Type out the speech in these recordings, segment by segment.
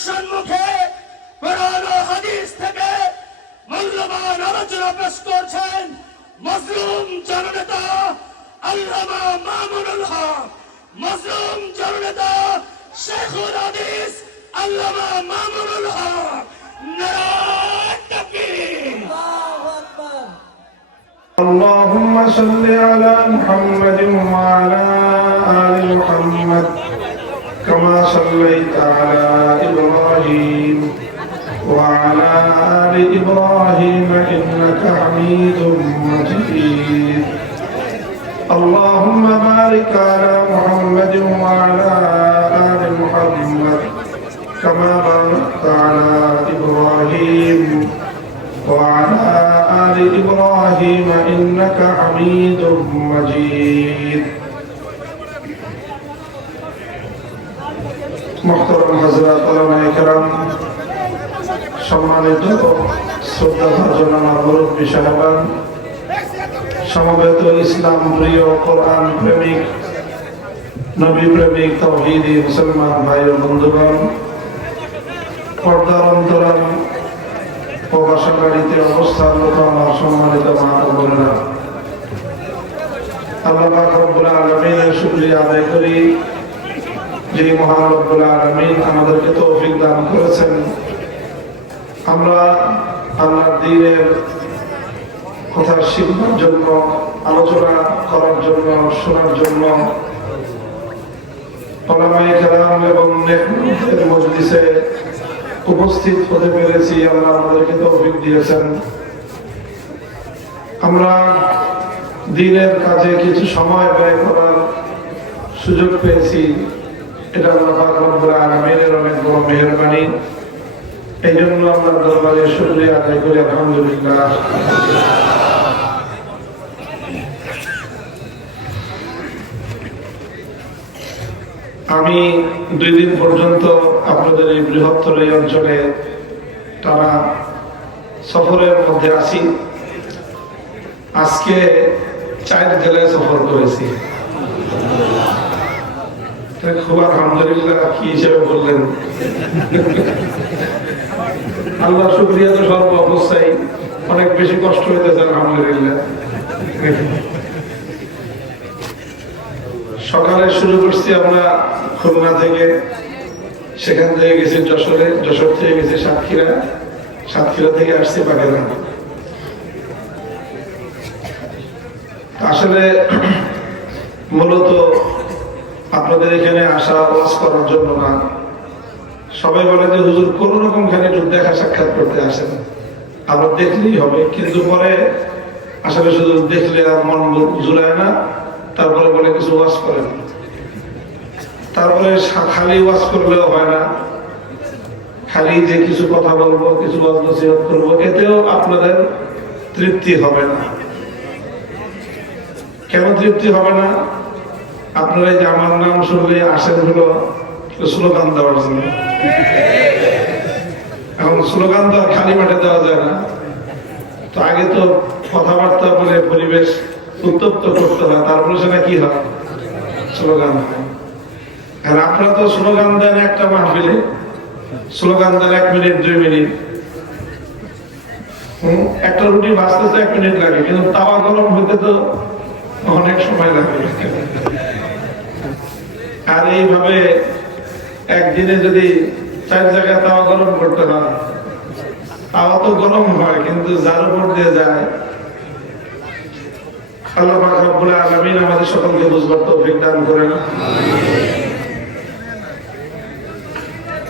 সম্মুখে কোরআন ও হাদিস থেকে মূল্যবান আলোচনা পেশ করছেন মজলুম জননেতা আল্লামা মামুনুল হক, মজলুম জননেতা শেখুল হাদিস আল্লামা মামুনুল হক। নারায়ে তাকবীর। اللهم صل على محمد وعلى آل محمد كما صليت على إبراهيم وعلى آل إبراهيم إنك حميد مجيد. اللهم بارك على محمد وعلى آل محمد كما باركت على إبراهيم وعلى آل إبراهيم إنك حميد مجيد. محترم حضرات علماء کرام, সম্মানিত শ্রদ্ধাভাজন আমার মুরব্বী সাহেবান, সমবেত ইসলাম প্রিয় কোরআন প্রেমিক নবী প্রেমিক তাওহীদি মুসলমান ভাই ও বন্ধুগণ, পর্দার অন্তরাল প্রবাসা বাড়িতে অবস্থানরত আমার সম্মানিত মা ও বোনেরা, আল্লাহ পাক রব্বুল আলামিনের শুকরিয়া আদায় করি যে মহান রব্বুল আলামিন আমাদেরকে তৌফিক দান করেছেন আমরা আল্লাহর দ্বীনের কথা শিখবার জন্য, আলোচনা করার জন্য, শোনার জন্য উলামায়ে কেরাম এবং নেকদের মজলিসে উপস্থিত হতে পেরেছি। আল্লাহ আমাদেরকে তৌফিক দিয়েছেন। আমরা দ্বীনের কাজে কিছু সময় ব্যয় করার সুযোগ পেয়েছি, এটা আল্লাহ পাক রব্বুল আলামিনের অনেক বড় মেহেরবানি। এই জন্য আমরা দরবারে শুকরিয়া আদায় করি, আলহামদুলিল্লাহ। আমি 2 দিন পর্যন্ত আপনাদের এই বৃহত্তর এই অঞ্চলে তারা সফরের মধ্যে আছি। আজকে 4 জেলায় সফর করেছি। খুব আলহামদুলিল্লাহ কি হিসেবে বললেন, আল্লাহ শুকরিয়া তো সর্ব অবস্থায়, অনেক বেশি কষ্ট হইতেছে আলহামদুলিল্লাহ। সকালে শুরু করছি আমরা খুলনা থেকে, সেখান থেকে গেছি যশোরে, যশোর থেকে গেছি সাতক্ষীরা, সাতক্ষীরা থেকে আসছি বাগেরহাট। আসলে মূলত আপনাদের এখানে আসা ওয়াজ করার জন্য না। সবাই বলে যে হুজুর কোন রকম খানে একটু দেখা সাক্ষাৎ করতে আসেন, আমরা দেখলেই হবে, কিন্তু পরে আসলে শুধু দেখলে আর মন জুড়ায় না, তারপরে বলে কিছু ওয়াজ করেন, তারপরে খালি ওয়াজ করলেও হয় না, খালি যে কিছু কথা বলবো, কিছু ওয়াজ নসিহত করবো, এতেও আপনাদের তৃপ্তি হবে না। কেন তৃপ্তি হবে না? আপনারা যে আমার নাম শুনলে আসেন হলো স্লোগান দেওয়ার জন্য। এখন স্লোগান তো খালি মাঠে দেওয়া যায় না, তো আগে তো কথাবার্তা বলে পরিবেশ উত্তপ্ত করতে হয়, তারপরে সেটা কি হয়, স্লোগান হয়। আর আপনারা তো স্লোগান দেন একটা মাহফিলে, স্লোগান দেন 1 মিনিট 2 মিনিট, একটা রুটি ভাজতে 1 মিনিট লাগে, কিন্তু তাওয়া গরম হইতে তো অনেক সময় লাগে। আর এইভাবে একদিনে যদি 4 জায়গায় তাওয়া গরম করতে হয়, তাওয়া তো গরম হয় কিন্তু যার উপর দিয়ে যায়। আল্লাহ পাক রব্বুল আলামিন আমাদের সকলকে বুঝবার তৌফিক দান করেন।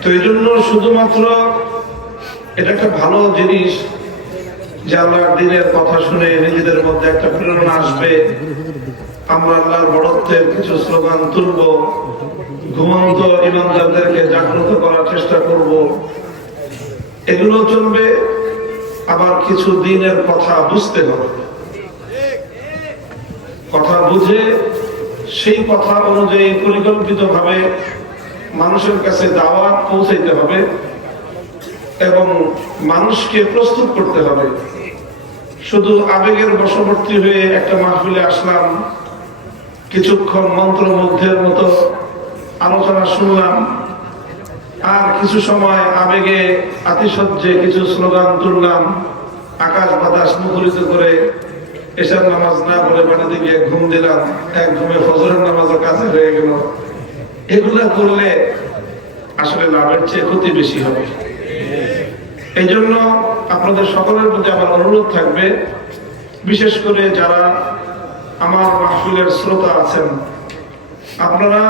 তো এই জন্য শুধুমাত্র এটা একটা ভালো জিনিস যে আল্লাহর দ্বীনের কথা শুনে নিজেদের মধ্যে একটা প্রেরণা আসবে, আমরা আল্লাহর বড়ত্বের কিছু স্লোগান তুলব, ঘুমন্ত ইমানদারদেরকে জাগ্রত করার চেষ্টা করব, এগুলো চলবে। আবার কিছু দ্বীনের কথা বুঝতে হবে, কথা বুঝে সেই কথা অনুযায়ী পরিকল্পিতভাবে মানুষের কাছে দাওয়াত পৌঁছাইতে হবে এবং মানুষকে প্রস্তুত করতে হবে। শুধু আবেগের বশবর্তী হয়ে একটা মাহফিলে আসলাম, কিছুক্ষণ মন্ত্রমুগ্ধের মতো আলোচনা শুনলাম, আর কিছু সময় আবেগে আতিশয্যে কিছু স্লোগান তুললাম, আকাশ বাতাস মুখরিত করে এশার নামাজ না পড়ে বাড়িতে গিয়ে ঘুম দিলাম, এক ঘুমে ফজরের নামাজও কাছে হয়ে গেল। এগুলা করলে আসলে লাভের চেয়ে ক্ষতি বেশি হবে। এই জন্য আপনাদের সকলের প্রতি আমার অনুরোধ থাকবে, বিশেষ করে যারা আমার মাহফিলের শ্রোতা আছেন, আপনারা,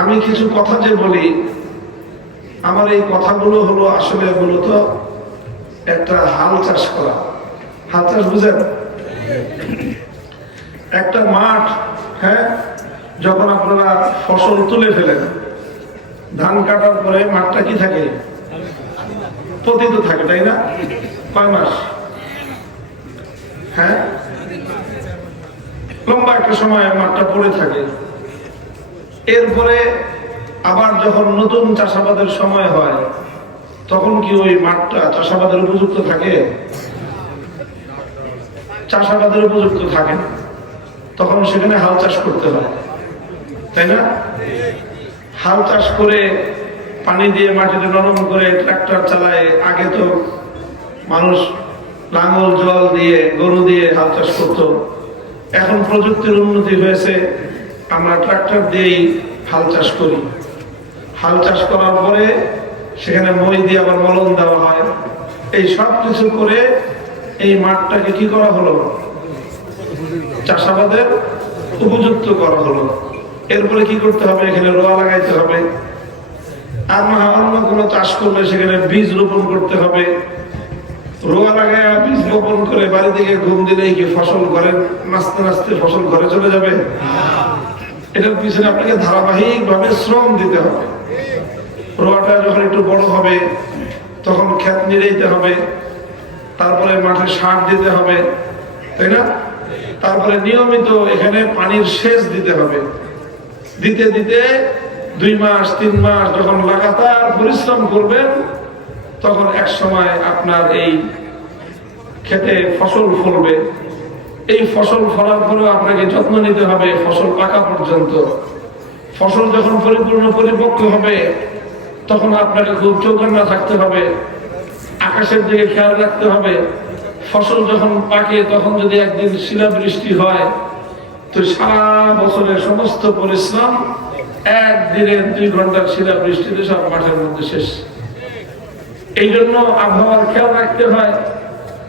আমি কিছু কথা যে বলি, আমার এই কথাগুলো হলো আসলে মূলত একটা হাল চাষ করা। হাল চাষ বুঝেন? একটা মাঠ, হ্যাঁ, যখন আপনারা ফসল তুলে ফেলেন, ধান কাটার পরে মাঠটা কি থাকে? পতিত থাকে, তাই না? কয় মাস? হ্যাঁ, লম্বা একটা সময় মাঠটা পড়ে থাকে। এরপরে আবার যখন নতুন চাষাবাদের সময় হয়, তখন কি ওই মাঠটা চাষাবাদের উপযুক্ত থাকে? চাষাবাদের উপযুক্ত থাকে না, তখন সেখানে হাল চাষ করতে হয়, তাই না? হাল চাষ করে পানি দিয়ে মাটিতে নরম করে ট্রাক্টর চালায়। আগে তো মানুষ লাঙল জল দিয়ে গরু দিয়ে হাল চাষ করতো। এখন প্রযুক্তির উন্নতি হয়েছে, আমরা ট্রাক্টর দিয়েই হাল চাষ করি। হাল চাষ করার পরে সেখানে মই দিয়ে আবার মলন দেওয়া হয়। এই সব কিছু করে এই মাঠটাকে কি করা হলো? চাষাবাদের উপযুক্ত করা হলো। এরপরে কি করতে হবে? এখানে রোয়া লাগাইতে হবে। আর না অন্য কোনো চাষ করলে সেখানে বীজ রোপণ করতে হবে। রোয়া লাগায় বীজ বপন করে বাড়ি থেকে ঘুম দিলেই কি ফসল ঘরে নাচতে নাচতে ফসল ঘরে চলে যাবে? এটার পিছনে আপনাকে ধারাবাহিক ভাবে শ্রম দিতে হবে। রোয়াটা যখন একটু বড় হবে তখন ক্ষেত নিড়াইতে হবে, তারপরে মাঠে সার দিতে হবে, তাই না? তারপরে নিয়মিত এখানে পানির সেচ দিতে হবে। দিতে দিতে 2 মাস 3 মাস যখন লাগাতার পরিশ্রম করবেন, তখন এক সময় আপনার এই খেতে ফসল ফলবে। এই ফসল ফলার পরেও আপনাকে যত্ন নিতে হবে ফসল পাকা পর্যন্ত। ফসল যখন পরিপূর্ণ পরিপক্ক হবে তখন আপনাকে খুব চৌকান্না থাকতে হবে, আকাশের দিকে খেয়াল রাখতে হবে। ফসল যখন পাকে তখন যদি একদিন শিলাবৃষ্টি হয় তো সারা বছরের সমস্ত পরিশ্রম একদিনের 2 ঘন্টার শিলাবৃষ্টিতে সব মাঠের মধ্যে শেষ। এই জন্য আবহাওয়ার খেয়াল রাখতে হয়।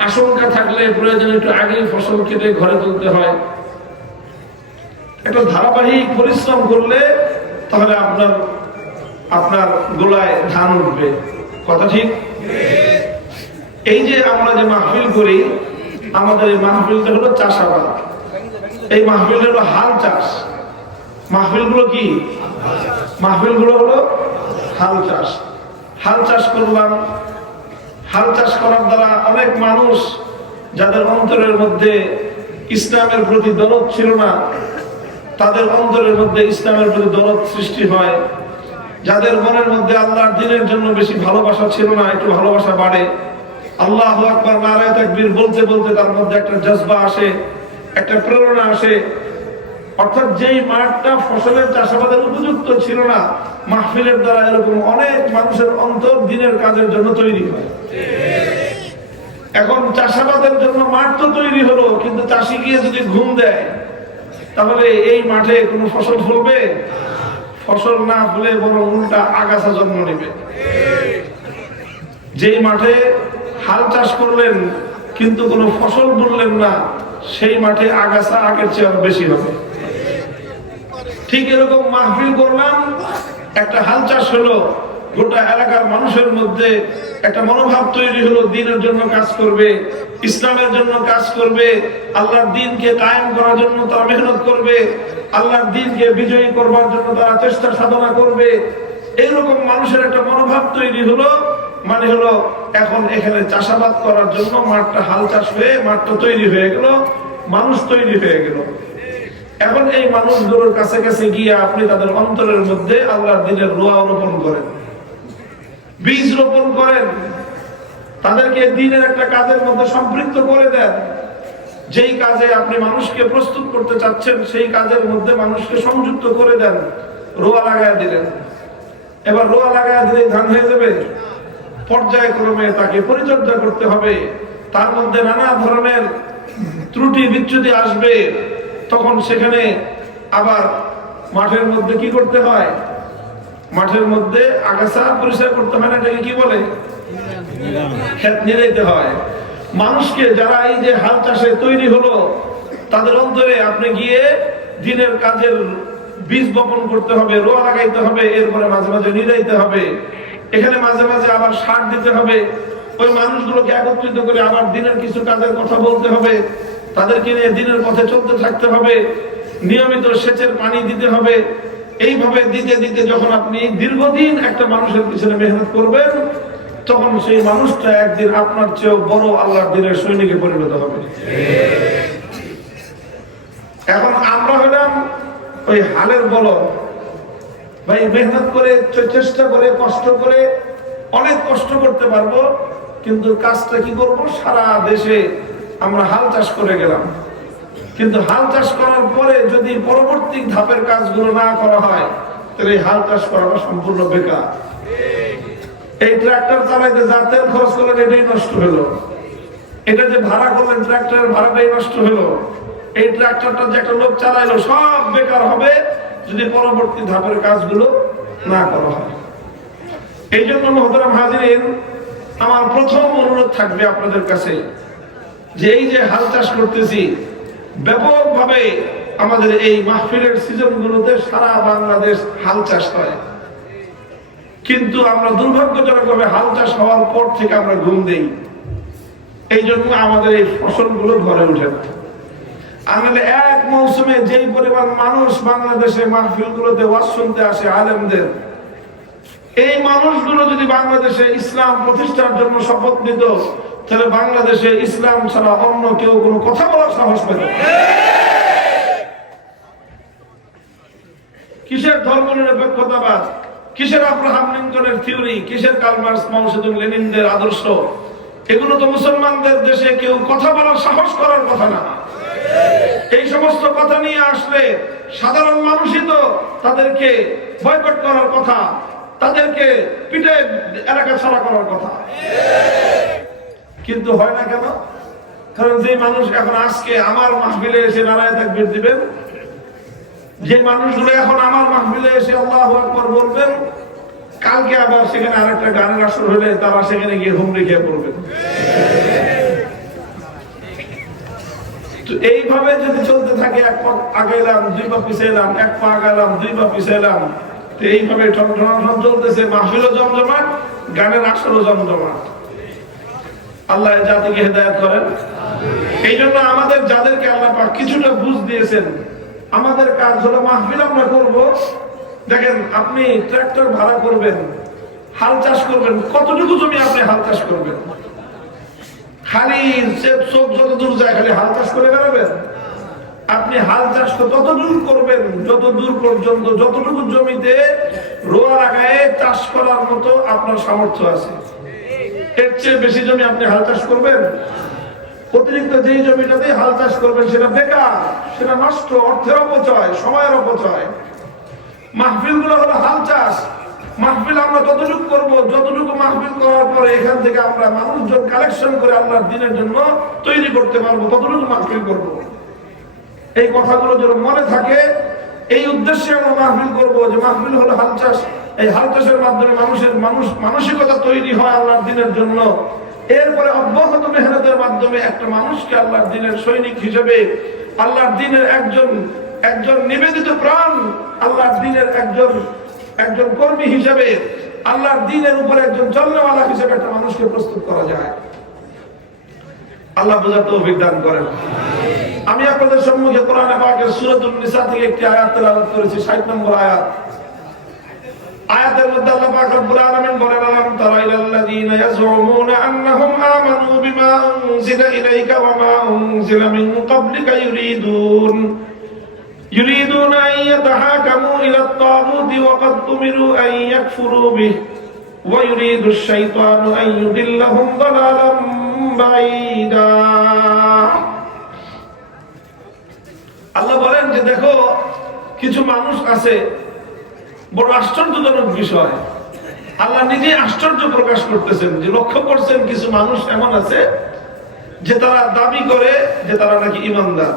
আশঙ্কা থাকলে প্রয়োজন একটু আগেই ফসল কেটে ঘরে তুলতে হয়। একটা ধারাবাহিক পরিশ্রম করলে তাহলে আপনার গোলায় ধান উঠবে। কথা ঠিক? এই যে আমরা যে মাহফিল করি, আমাদের এই মাহফিলটা হলো চাষাবাদ। এই মাহফিলটা হলো হাল চাষ। মাহফিলগুলো কি? মাহফিলগুলো হলো হাল চাষ। হাল চাষ করলাম। হাল চাষ করার দ্বারা অনেক মানুষ যাদের অন্তরের মধ্যে ইসলামের প্রতি দরদ ছিল না, তাদের অন্তরের মধ্যে ইসলামের প্রতি দরদ সৃষ্টি হয়। যাদের মনের মধ্যে আল্লাহর দ্বীনের জন্য বেশি ভালোবাসা ছিল না, একটু ভালোবাসা বাড়ে। আল্লাহু আকবার নারায়ে তাকবীর বলতে বলতে তার মধ্যে একটা জজবা আসে, একটা প্রেরণা আসে। অর্থাৎ যেই মাঠটা ফসলের চাষাবাদের উপযুক্ত ছিল না, মাহফিলের দ্বারা এরকম অনেক মানুষের অন্তর দ্বীনের কাজের জন্য তৈরি হয়। এখন চাষাবাদের জন্য মাঠ তো তৈরি হলো, কিন্তু চাষি গিয়ে যদি ঘুম দেয় তাহলে এই মাঠে কোনো ফসল ফলবে? ফসল না ফলে বরং উল্টা আগাছা জন্ম নেবে। যেই মাঠে হাল চাষ করলেন কিন্তু কোনো ফসল বুনলেন না, সেই মাঠে আগাছা আগের চেয়ে আরো বেশি হবে। ঠিক এরকম মাহফিল করলাম, একটা হাল চাষ হলো, গোটা এলাকার মানুষের মধ্যে একটা মনোভাব তৈরি হলো, দ্বীনের জন্য কাজ করবে, ইসলামের জন্য কাজ করবে, আল্লাহর দ্বীনকে কায়েম করার জন্য তারা মেহনত করবে, আল্লাহর দ্বীনকে বিজয়ী করবার জন্য তারা চেষ্টা সাধনা করবে। এইরকম মানুষের একটা মনোভাব তৈরি হলো। মানে হলো এখন এখানে চাষাবাদ করার জন্য মাঠটা হাল চাষ হয়ে মাঠটা তৈরি হয়ে গেল, মানুষ তৈরি হয়ে গেল। এখন এই মানুষগুলোর কাছে কাছে গিয়ে আপনি তাদের অন্তরের মধ্যে আল্লাহর দ্বীনের রোয়া রোপণ করেন, বীজ রোপণ করেন, তাদেরকে দ্বীনের একটা কাজের মধ্যে সম্পৃক্ত করে দেন। যেই কাজে আপনি মানুষকে প্রস্তুত করতে চাচ্ছেন সেই কাজের মধ্যে মানুষকে সংযুক্ত করে দেন, রোয়া লাগায় দিলেন। এবার রোয়া লাগায় দিলে ধান হয়ে যাবে? পর্যায়ক্রমে তাকে পরিচর্যা করতে হবে, তার মধ্যে নানা ধরনের ত্রুটি বিচ্যুতি আসবে, তখন সেখানে আবার মাঠের মধ্যে কি করতে হয়? মাঠের মধ্যে আগাছা পরিষ্কার করতে হয় না, এটাকে কি বলে? ক্ষেত নিড়াইতে হয়। মানুষকে যারা এই যে হাল চাষে তৈরি হলো, তাদের অন্তরে আপনি গিয়ে দিনের কাজের বীজ বপন করতে হবে, রোয়া লাগাইতে হবে, এরপরে মাঝে মাঝে নিড়াইতে হবে, এখানে মাঝে মাঝে আবার সার দিতে হবে, ওই মানুষগুলোকে একত্রিত করে আবার দিনের কিছু কাজের কথা বলতে হবে, তাদেরকে নিয়ে দিনের পথে চলতে থাকতে হবে, নিয়মিত সেচের পানি দিতে হবে। এইভাবে দিতে দিতে যখন আপনি দীর্ঘদিন একটা মানুষের পিছনে মেহনত করবেন, তখন সেই মানুষটা একদিন আপনার চেয়েও বড় আল্লাহর দিনের সৈনিকে পরিণত হবে। এখন আমরা হলাম ওই হালের বলদ। ভাই মেহনত করে, চেষ্টা করে, কষ্ট করে অনেক কষ্ট করতে পারবো, কিন্তু কাজটা কি করব? সারা দেশে আমরা হাল চাষ করে গেলাম, কিন্তু হাল চাষ করার পরে যদি পরবর্তী ধাপের কাজগুলো না করা হয়, তাহলে এই হাল চাষ করাটা সম্পূর্ণ বেকার। এই ট্রাক্টর চালাইতে যা তেল খরচ করলেন এটাই নষ্ট হলো, এটা যে ভাড়া করলেন ট্রাক্টরের ভাড়াটাই নষ্ট হলো, এই ট্রাক্টরটা যে একটা লোক চালাইলো সব বেকার হবে যদি পরবর্তী ধাপের কাজগুলো না করা হয়। এই জন্য মুহতারাম হাজিরিন, আমার প্রথম অনুরোধ থাকবে আপনাদের কাছে যে এই যে হাল চাষ করতেছি, ব্যাপকভাবে আমাদের এই মাহফিলের সিজনগুলোতে সারা বাংলাদেশ হাল চাষ হয়, কিন্তু আমরা দুর্ভাগ্যজনকভাবে হাল চাষ হওয়ার পর থেকে আমরা ঘুম দেই। এই জন্য আমাদের এই ফসলগুলো ঘরে উঠে না। আসলে এক মৌসুমে যেই পরিমাণ মানুষ বাংলাদেশে মাহফিলগুলোতে ওয়াজ শুনতে আসে আলেমদের, এই মানুষগুলো যদি বাংলাদেশে ইসলাম প্রতিষ্ঠার জন্য শপথ নিত, তাহলে বাংলাদেশে ইসলাম ছাড়া অন্য কেউ কোনো কথা বলার সাহস পেত না। কিসের ধর্মনিরপেক্ষতাবাদ, কিসের আব্রাহাম লিঙ্কনের থিওরি, কিসের কার্ল মার্কস, মাও সেতুং, লেনিনদের আদর্শ, এগুলো তো মুসলমানদের দেশে কেউ কথা বলার সাহস করার কথা না। এই সমস্ত কথা নিয়ে আসলে সাধারণ মানুষই তো তাদেরকে বয়কট করার কথা, তাদেরকে পিঠে এলাকা ছাড়া করার কথা, কিন্তু হয় না কেন? কারণ যে মানুষ এখন আজকে আমার মাহফিলে এসে নারায়ে তাকবীর দিবেন, যে মানুষগুলো এখন আমার মাহফিলে এসে আল্লাহু আকবার বলবেন, কালকে আবার সেখানে আরেকটা গানের আসর হলে তারা সেখানে গিয়ে হুমড়ি খেয়ে পড়বেন। এইভাবে যদি চলতে থাকে, এক পা আগে এলাম, দুই পা পিছিয়ে এলাম, এক পা আগালাম, দুই পা পিছিয়ে এলাম, তো এইভাবে ঠন চলতেছে। মাহফিলও জমজমাট, গানের আসরও জমজমাট। আল্লাহ জাতিকে হেদায়েত করেন। এই জন্য আমাদের যাদেরকে আল্লাহ পাক কিছুটা বুঝ দিয়েছেন, আমাদের কাজ হলো মাহফিল আমরা করব। দেখেন, আপনি ট্রাক্টর ভাড়া করবেন, হাল চাষ করবেন, কতটুকু জমি আপনি হাল চাষ করবেন? খালি চোখ যত দূর যায় খালি হাল চাষ করে বেড়াবেন? আপনি হাল চাষ তত দূর করবেন যত দূর পর্যন্ত, যতটুকু জমিতে রোয়া লাগায় চাষ করার মতো আপনার সামর্থ্য আছে। এর চেয়ে বেশি জমি আপনি হাল চাষ করবেন? অতিরিক্ত যেই জমিটাতে হাল চাষ করবেন সেটা বেকার, সেটা নষ্ট, অর্থের অপচয়, সময়ের অপচয়। মাহফিল গুলো হলো হাল চাষ। মাহফিল আমরা ততটুকু করবো যতটুকু মাহফিল করার পরে এখান থেকে আমরা মানুষজন কালেকশন করে আল্লাহর দ্বীনের জন্য তৈরি করতে পারবো, ততটুকু মাহফিল করবো। এই কথাগুলো যেন মনে থাকে, এই উদ্দেশ্যে আমরা মাহফিল করবো, যে মাহফিল হলো হাল চাষ। এই হাল চাষের মাধ্যমে মানসিকতা তৈরি হয় আল্লাহর দ্বীনের জন্য। এরপরে অব্যাহত মেহনতের মাধ্যমে একটা মানুষকে আল্লাহর দ্বীনের সৈনিক হিসেবে, আল্লাহর দ্বীনের একজন নিবেদিত প্রাণ, আল্লাহর দ্বীনের একজন কর্মী হিসেবে, আল্লাহর দ্বীনের উপরে একজন চলনেওয়ালা হিসেবে একটা মানুষকে প্রস্তুত করা যায়। আল্লাহ বোঝার তৌফিক দান করেন। আমি আপনাদের সম্মুখে কোরআনে পাকের সূরাতুন নিসা থেকে একটি আয়াত তেলাওয়াত করেছি, 60 নম্বর আয়াত। আয়াতের মধ্যে আল্লাহ পাক রব্বুল আলামিন বলেন, আলাম তারা ইলাল্লাযীনা ইয়াজউমুনা আন্নাহুম আমানু বিমা উনজিলা ইলাইকা ওয়া মা উনজিলা মিন ক্বাবলিকা يريدون أن يتحاكموا إلى الطاغوت وقد أمروا أن يكفروا به ويريد الشيطان أن يضلهم ضلالا بعيدا। আল্লাহ বলেন যে দেখো, কিছু মানুষ আছে বড় আশ্চর্যজনক বিষয়। আল্লাহ নিজে আশ্চর্য প্রকাশ করতেছেন যে লক্ষ্য করছেন কিছু মানুষ এমন আছে যে তারা দাবি করে যে তারা নাকি ঈমানদার।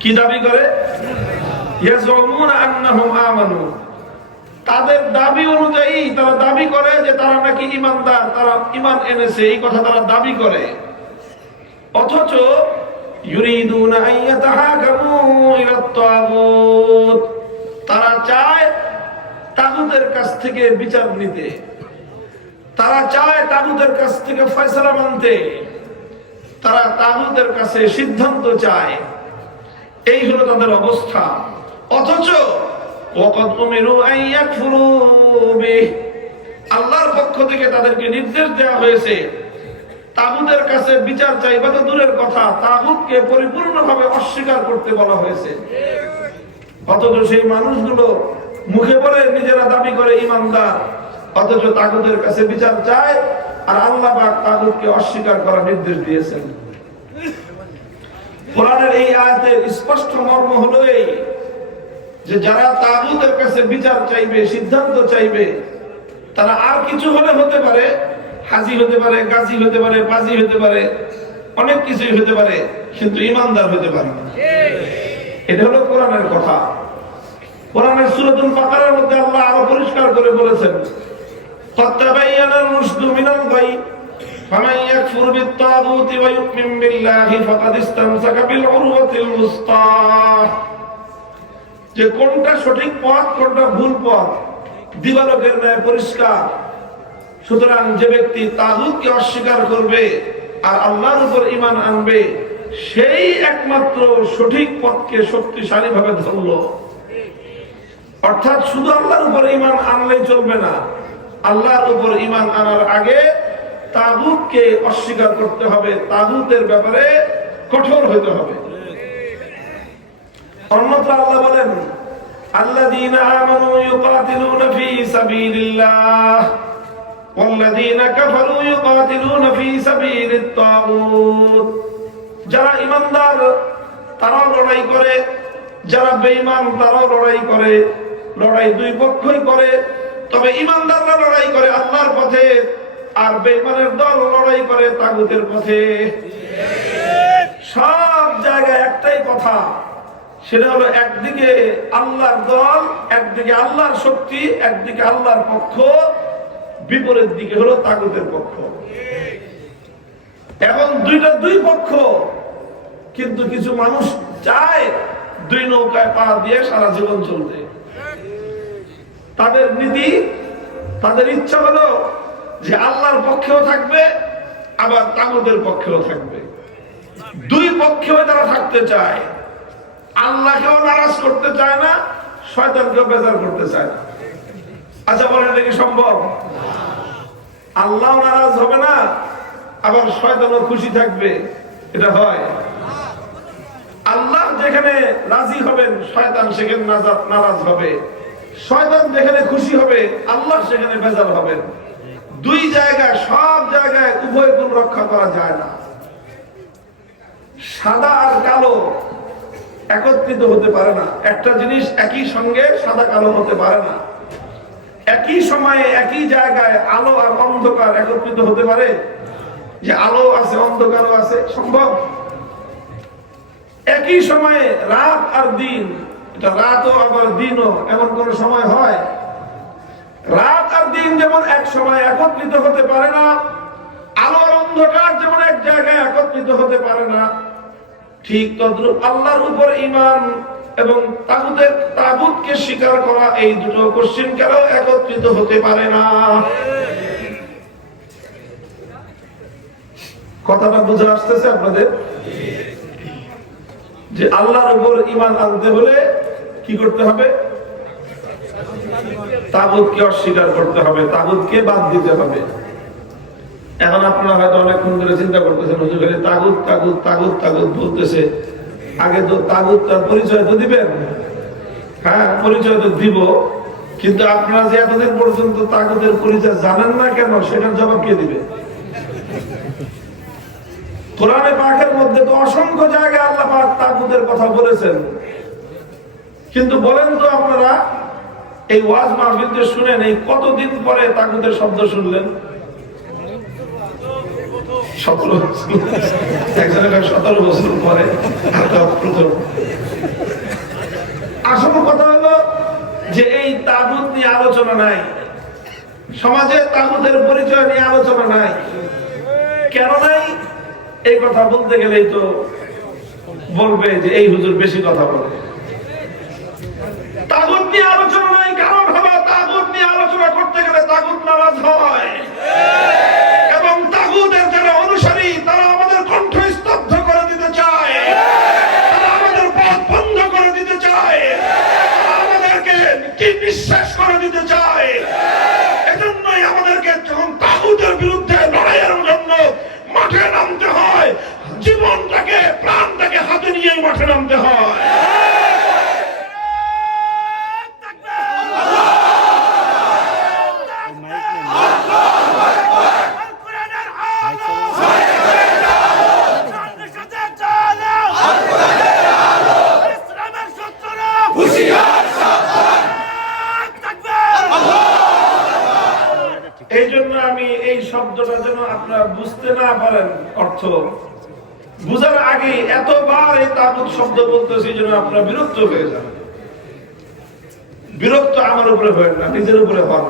কি দাবি করে? ইয়াজুমুনা আন্নাহুম আমানু, তাদের দাবি অনুযায়ী তারা দাবি করে যে তারা নাকি ঈমানদার, তারা ঈমান এনেছে, এই কথা তারা দাবি করে। অথচ ইউরিদুনা আইয়াতাহাকামু ইলাত তাগুত, তারা চায় তাগুতের কাছ থেকে বিচার নিতে, তারা চায় তাগুতের কাছ থেকে ফয়সালা মানতে, তারা তাগুতের কাছে সিদ্ধান্ত চায়। এই হলো তাদের অবস্থা। অথচ ওয়াকাদ উমিরু আন ইয়াকফুরু বিহি, আল্লাহর পক্ষ থেকে তাদেরকে নির্দেশ দেওয়া হয়েছে তাগুতের কাছে বিচার চাইবা তো দূরের কথা, তাগুতকে পরিপূর্ণভাবে অস্বীকার করতে বলা হয়েছে। অথচ সেই মানুষগুলো মুখে বলে নিজেরা দাবি করে ঈমানদার, অথচ তাগুতের কাছে বিচার চায়, আর আল্লাহ পাক তাগুতকে অস্বীকার করার নির্দেশ দিয়েছেন। কোরআনের এই আয়াতের স্পষ্ট মর্ম হলো এই যে যারা তাগুতের কাছে বিচার চাইবে, সিদ্ধান্ত চাইবে, তারা আর কিছু হলে হতে পারে, হাজি হতে পারে, গাজী হতে পারে, বাজি হতে পারে, অনেক কিছুই হতে পারে, কিন্তু ঈমানদার হতে পারে না। এটা হলো কোরআনের কথা। কোরআনের সূরাতুল বাকারার মধ্যে আল্লাহ আরো পরিষ্কার করে বলেছেন, ক্বাদ তাবায়্যানার রুশদু মিনাল গাই ফামান ইয়াকফুর বিত-তাগুতি ওয়া ইউমিন বিল্লাহি ফাকাদ ইসতামসাকা বিল উরওয়াতিল ওয়ুসতা, যে কোনটা সঠিক পথ কোনটা ভুল পথ দিবালোকের ন্যায় পরিষ্কার। সুতরাং যে ব্যক্তি তাগুতকে অস্বীকার করবে আর আল্লাহর উপর ঈমান আনবে, সেই একমাত্র সঠিক পথকে শক্তিশালী ভাবে ধরল। অর্থাৎ শুধু আল্লাহর উপর ঈমান আনলেই চলবে না, আল্লাহর উপর ঈমান আনার আগে তাগুতকে অস্বীকার করতে হবে, তাগুতের ব্যাপারে কঠোর হতে হবে। অন্যত্র আল্লাহ বলেন, আল্লাযীনা আমানু ইউকাতিলুনা ফী সাবিলিল্লাহ ওয়াল্লাযীনা কাফারু ইউকাতিলুনা ফী সাবিলিত তাগুত, যারা ঈমানদার তারাও লড়াই করে, যারা বেঈমান তারাও লড়াই করে। লড়াই দুই পক্ষই করে, তবে ঈমানদাররা লড়াই করে আল্লাহর পথে, আর বেঈমানের দল লড়াই করে তাগুতের পথে। সব জায়গায় একটাই কথা, সেটা হলো একদিকে আল্লাহর দল, একদিকে আল্লাহর শক্তি, একদিকে আল্লাহর পক্ষ, বিপরীত দিকে হলো তাগুতের পক্ষ। এখন দুইটা দুই পক্ষ, কিন্তু কিছু মানুষ চায় দুই নৌকায় পা দিয়ে সারা জীবন চলতে। তাদের নীতি, তাদের ইচ্ছা হলো যে আল্লাহর পক্ষেও থাকবে আবার তাগুতের পক্ষেও থাকবে, দুই পক্ষেও তারা থাকতে চায়। আল্লাহকেও নারাজ করতে চায় না, শয়তানকেও বেজার করতে চায় না। আচ্ছা বলেন, এটা কি সম্ভব? আল্লাহ নারাজ হবে না আবার শয়তানও খুশি থাকবে, এটা হয়? আল্লাহ যেখানে রাজি হবেন শয়তান সেখানে নারাজ হবে, শয়তান যেখানে খুশি হবে আল্লাহ সেখানে বেজার হবেন। দুই জায়গায়, সব জায়গায় উভয় গুণ রক্ষা করা যায় না। সাদা আর কালো একত্রিত হতে পারে না, একটা জিনিস একই সঙ্গে সাদা কালো হতে পারে না। একই সময়ে একই জায়গায় আলো আর অন্ধকার একত্রিত হতে পারে? যে আলো আছে অন্ধকারও আছে, সম্ভব? একই সময়ে রাত আর দিন, এটা রাতও আবার দিনও, এমন কোন সময় হয়? রাত আর দিন যেমন এক সময় একত্রিত হতে পারে না, আলো আর অন্ধকার যেমন এক জায়গায় একত্রিত হতে পারে না, ঠিক তদ্রূপ আল্লাহর উপর ঈমান এবং তাগুতকে স্বীকার করা, এই দুটো কোশ্চেনকারও একত্রিত হতে পারে না। কথাটা বুঝে আসতেছে আপনাদের? যে আল্লাহর উপর ঈমান আনতে হলে কি করতে হবে? তাগুতকে অস্বীকার করতে হবে, তাগুতকে বাদ দিতে হবে। এখন আপনারা হয়তো অনেকক্ষণ ধরে চিন্তা করতেছেন, হুজুর খালি তাগুত তাগুত তাগুত তাগুত বলতেছে, আগে তো তাগুতটার পরিচয় তো দিবেন। হ্যাঁ, পরিচয় তো দিব, কিন্তু আপনারা যে এতদিন পর্যন্ত তাগুতের পরিচয় জানেন না কেন, সেটার জবাব কে দিবে? কোরআনে পাকের মধ্যে তো অসংখ্য জায়গায় আল্লাহ পাক তাগুতের কথা বলেছেন, কিন্তু বলেন তো আপনারা এই ওয়াজ মাহফিলতে শুনেন, এই কতদিন পরে তাগুতের শব্দ শুনলেন? 17 বছর, একজনের 17 বছর পরে প্রথম। আসল কথা হলো যে এই তাগুত নিয়ে আলোচনা নাই, সমাজে তাগুতের পরিচয় নিয়ে আলোচনা নাই। কেন নাই? এই কথা বলতে গেলেই তো বলবে যে এই হুজুর বেশি কথা বলে। তাগুত নিয়ে আলোচনা নাই কারণ হলো তাগুত নিয়ে আলোচনা করতে গেলে তাগুত নারাজ হয়, এবং তাগুতের যারা অনুসারী তারা আমাদের কণ্ঠ স্তব্ধ করে দিতে চায়, তারা আমাদের পথ বন্ধ করে দিতে চায়, তারা আমাদেরকে কি বিশ্বাস করে দিতে চায়। এজন্যই আমাদেরকে যখন তাগুতের বিরুদ্ধে লড়াইয়ের জন্য মাঠে নামতে হয়, জীবনটাকে প্রাণটাকে হাতে নিয়ে মাঠে নামতে হয়। এই জন্য আমি এই শব্দটা যেন আপনারা বুঝতে না পারেন, অর্থ বুঝার আগে এতবার এই তাগুত শব্দ বলতেছি যেন আপনারা বিরক্ত হয়ে যান। বিরক্ত আমার উপরে হয় না, নিজের উপরে হন।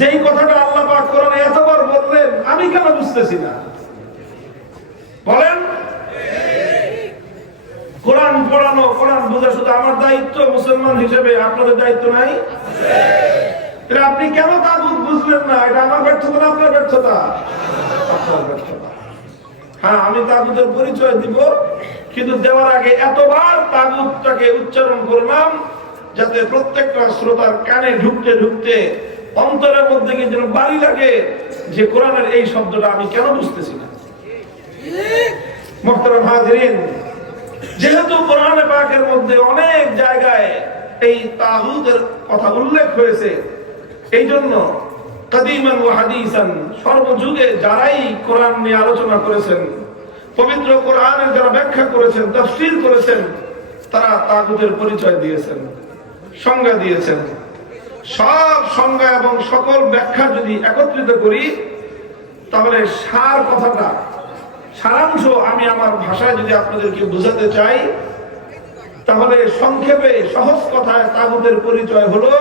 যেই কথাটা আল্লাহ পাক কোরআনে এতবার বললেন, আমি কেন বুঝতেছি না? বলেন, কোরআন পড়ানো, কোরআন বোঝা শুধু আমার দায়িত্ব মুসলমান হিসেবে, আপনাদের দায়িত্ব নাই? এটা আপনি কেন তাগুত বুঝলেন না? এটা আমার ব্যর্থতা না আপনার ব্যর্থতা? আপনার ব্যর্থতা। হ্যাঁ, আমি তাগুতের পরিচয় দিব, কিন্তু দেওয়ার আগে এতবার তাগুতটাকে উচ্চারণ করলাম যাতে প্রত্যেকটা শ্রোতার কানে ঢুকতে ঢুকতে অন্তরের মধ্যে কি যেন বাড়ি লাগে যে কোরআনের এই শব্দটা আমি কেন বুঝতেছি না। মুহতারাম হাজিরিন, যেহেতু কোরআনে পাকের মধ্যে অনেক জায়গায় এই তাগুতের কথা উল্লেখ হয়েছে, এই জন্য কাদিমান ওয়া হাদিসান সর্বযুগে যারাই কোরআন নিয়ে আলোচনা করেছেন, পবিত্র কোরআনের যারা ব্যাখ্যা করেছেন, তাফসীর করেছেন, তারা তাগুতের পরিচয় দিয়েছেন, সংজ্ঞা দিয়েছেন। সব সংজ্ঞা এবং সকল ব্যাখ্যা যদি একত্রিত করি তাহলে সার কথাটা, সারাংশ আমি আমার ভাষায় যদি আপনাদেরকে বোঝাতে চাই, তাহলে সংক্ষেপে সহজ কথায় তাগুতের পরিচয় হলো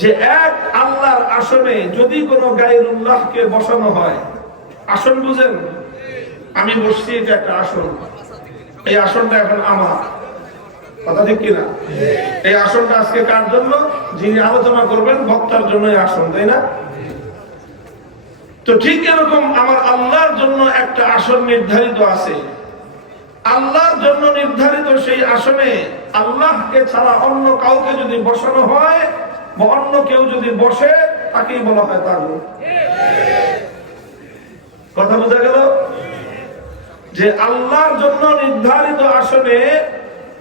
যে এক আল্লাহর আসনে যদি কোনো গায়রুল্লাহকে বসানো হয়, আসন বুঝেন, আমি বসছি, এটা একটা আসন, এই আসনটা এখন আমার, কথা ঠিক কিনা? এই আসনটা আজকে কার জন্য? যিনি আলোচনা করবেন বক্তার জন্য এই আসন, তাই না? তো ঠিক এরকম আমার আল্লাহর জন্য একটা আসন নির্ধারিত আছে। আল্লাহর জন্য নির্ধারিত সেই আসনে আল্লাহকে ছাড়া অন্য কাউকে যদি বসানো হয় বা অন্য কেউ যদি বসে, তাকেই বলা হয় তাগুত। কথা বোঝা গেল? যে আল্লাহর জন্য নির্ধারিত আসনে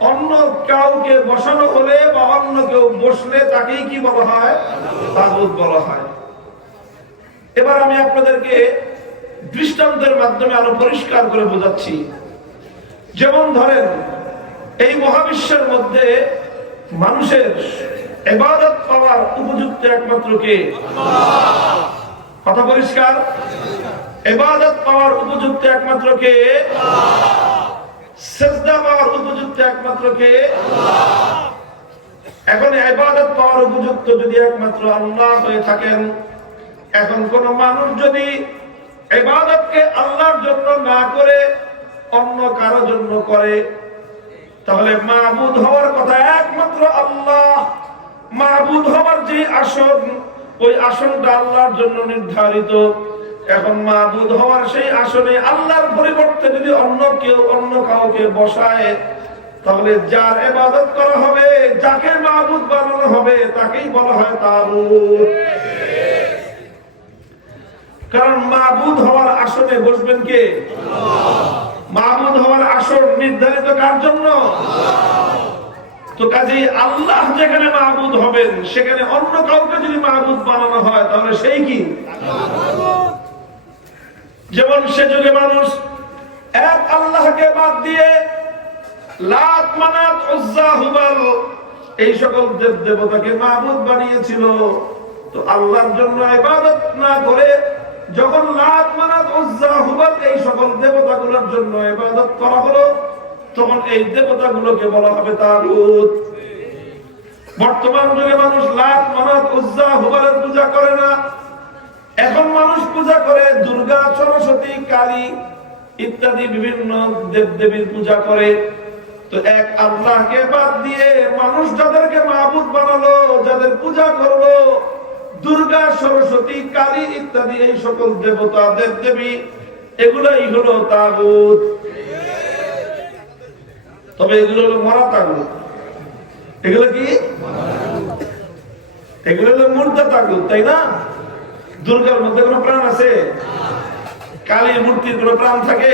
অন্য কাউকে বসানো হলে বা অন্য কেউ বসলে তাকেই কি বলা হয়? তাগুত বলা হয়। এবার আমি আপনাদেরকে দৃষ্টান্তের মাধ্যমে আরো পরিষ্কার করে বোঝাচ্ছি। যেমন ধরেন, এই মহাবিশ্বের মধ্যে মানুষের ইবাদত পাওয়ার উপযুক্ত একমাত্র কে? আল্লাহ। কথা পরিষ্কার? ইবাদত পাওয়ার উপযুক্ত একমাত্র কে? আল্লাহ। সিজদা পাওয়ার উপযুক্ত একমাত্র কে? আল্লাহ। এখন ইবাদত পাওয়ার উপযুক্ত যদি একমাত্র আল্লাহ হয়ে থাকেন, এখন কোন মানুষ যদি ইবাদতকে আল্লাহর জন্য না করে অন্য কারো জন্য করে, তাহলে মাবুদ হওয়ার কথা একমাত্র আল্লাহ। মাবুদ হওয়ার যে আসন, ওই আসনটা আল্লাহর জন্য নির্ধারিত। এখন মাবুদ হওয়ার সেই আসনে আল্লাহর পরিবর্তে যদি অন্য কেউ অন্য কাউকে বসায়, তাহলে যার ইবাদত করা হবে, যাকে মাবুদ বানানো হবে, তাকেই বলা হয় তাগুত। কারণ মাবুদ হওয়ার আসনে বসবেন কে? আল্লাহ। মাবুদ হওয়ার আসন নির্ধারিত কার জন্য? আল্লাহ। তো কাজেই আল্লাহ যেখানে মাবুদ হবেন, সেখানে অন্য কাউকে যদি মাবুদ বানানো হয়, তাহলে সেই কি? যেমন সে যুগে মানুষ এক আল্লাহকে বাদ দিয়ে লাত, মানাত, উজ্জা, হুবাল এই সকল দেব দেবতাকে মাবুদ বানিয়েছিল। তো আল্লাহর জন্য ইবাদত না করে যখন লাত, মানাত, উজ্জা, হুবল এই সকল দেবতাগুলোর জন্য ইবাদত করা হলো, তখন এই দেবতাগুলোকে বলা হবে তাগুত। বর্তমান যুগে মানুষ লাত, মানাত, উজ্জা, হুবলের পূজা করে না। এখন মানুষ পূজা করে দুর্গা, সরস্বতী, কালী ইত্যাদি বিভিন্ন দেবদেবীর পূজা করে। তো এক আল্লাহকে বাদ দিয়ে মানুষ যাদেরকে মাবুদ বানালো, যাদের পূজা করলো, দুর্গা, সরস্বতী, কালী ইত্যাদি এই সকল দেবতা, দেবদেবী, এগুলাই হলো তাগুত। তবে এগুলো হলো মরা তাগুত। এগুলো কি? এগুলো হলো মুর্দা তাগুত, তাই না? দুর্গার মধ্যে কোনো প্রাণ আছে? কালীর মূর্তির কোনো প্রাণ থাকে?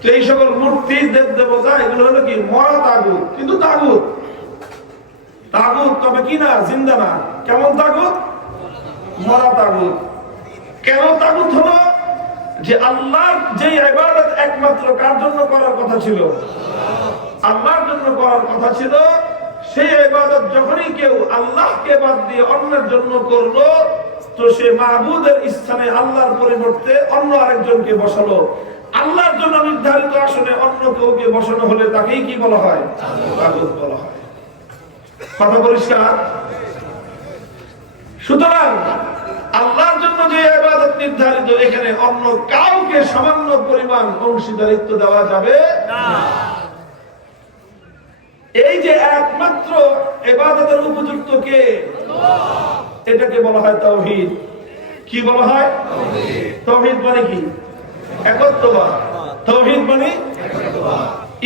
তো এই সকল মূর্তি, দেব দেবতা এগুলো হলো কি? মরা তাগুত। কিন্তু তাগুত তাগুত, তবে কি না? জিন্দা না। কেমন তাগুত? মরা তাগুত। কেন তাগুত হলো? যে আল্লাহর যে ইবাদত একমাত্র কার জন্য করার কথা ছিল? আল্লাহর জন্য করার কথা ছিল। সেই ইবাদত যখনই কেউ আল্লাহকে বাদ দিয়ে অন্যের জন্য করলো, তো সে মাবুদের স্থানে আল্লাহর পরিবর্তে অন্য আরেকজনকে বসালো। আল্লাহর জন্য নির্ধারিত আসনে অন্য কাউকে বসানো হলে তাকেই কি বলা হয়? তাগুত বলা হয়। কথা পরিষ্কার? সুতরাং আল্লাহর জন্য যে ইবাদত নির্ধারিত, এখানে অন্য কাউকে সামান্য পরিমাণ অংশীদারিত্ব দেওয়া যাবে না। এই যে একমাত্র ইবাদতের উপযুক্ত কে, এটাকে বলা হয় তাওহীদ। কি বলা হয়? তাওহীদ মানে কি? একত্ববাদ। তাওহীদ মানে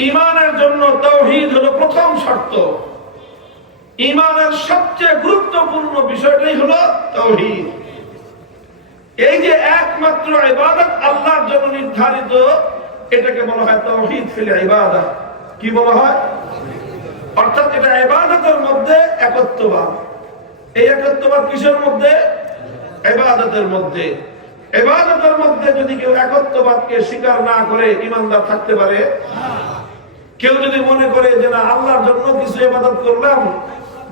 ঈমানের জন্য তাওহীদ হলো প্রথম শর্ত। ঈমানের সবচেয়ে গুরুত্বপূর্ণ বিষয়টাই হলো তাওহীদ। এই যে একমাত্র ইবাদত আল্লাহর জন্য নির্ধারিত, এটাকে বলা হয় তাওহীদ ফিল ইবাদাহ। কি বলা হয়? অর্থাৎ এটা ইবাদতের মধ্যে একত্ববাদ। এই একত্ববাদ কিসের মধ্যে? ইবাদতের মধ্যে। ইবাদতের মধ্যে যদি কেউ একত্ববাদকে স্বীকার না করে ঈমানদার থাকতে পারে? কেউ যদি মনে করে যে না, আল্লাহর জন্য কিছু ইবাদত করলাম,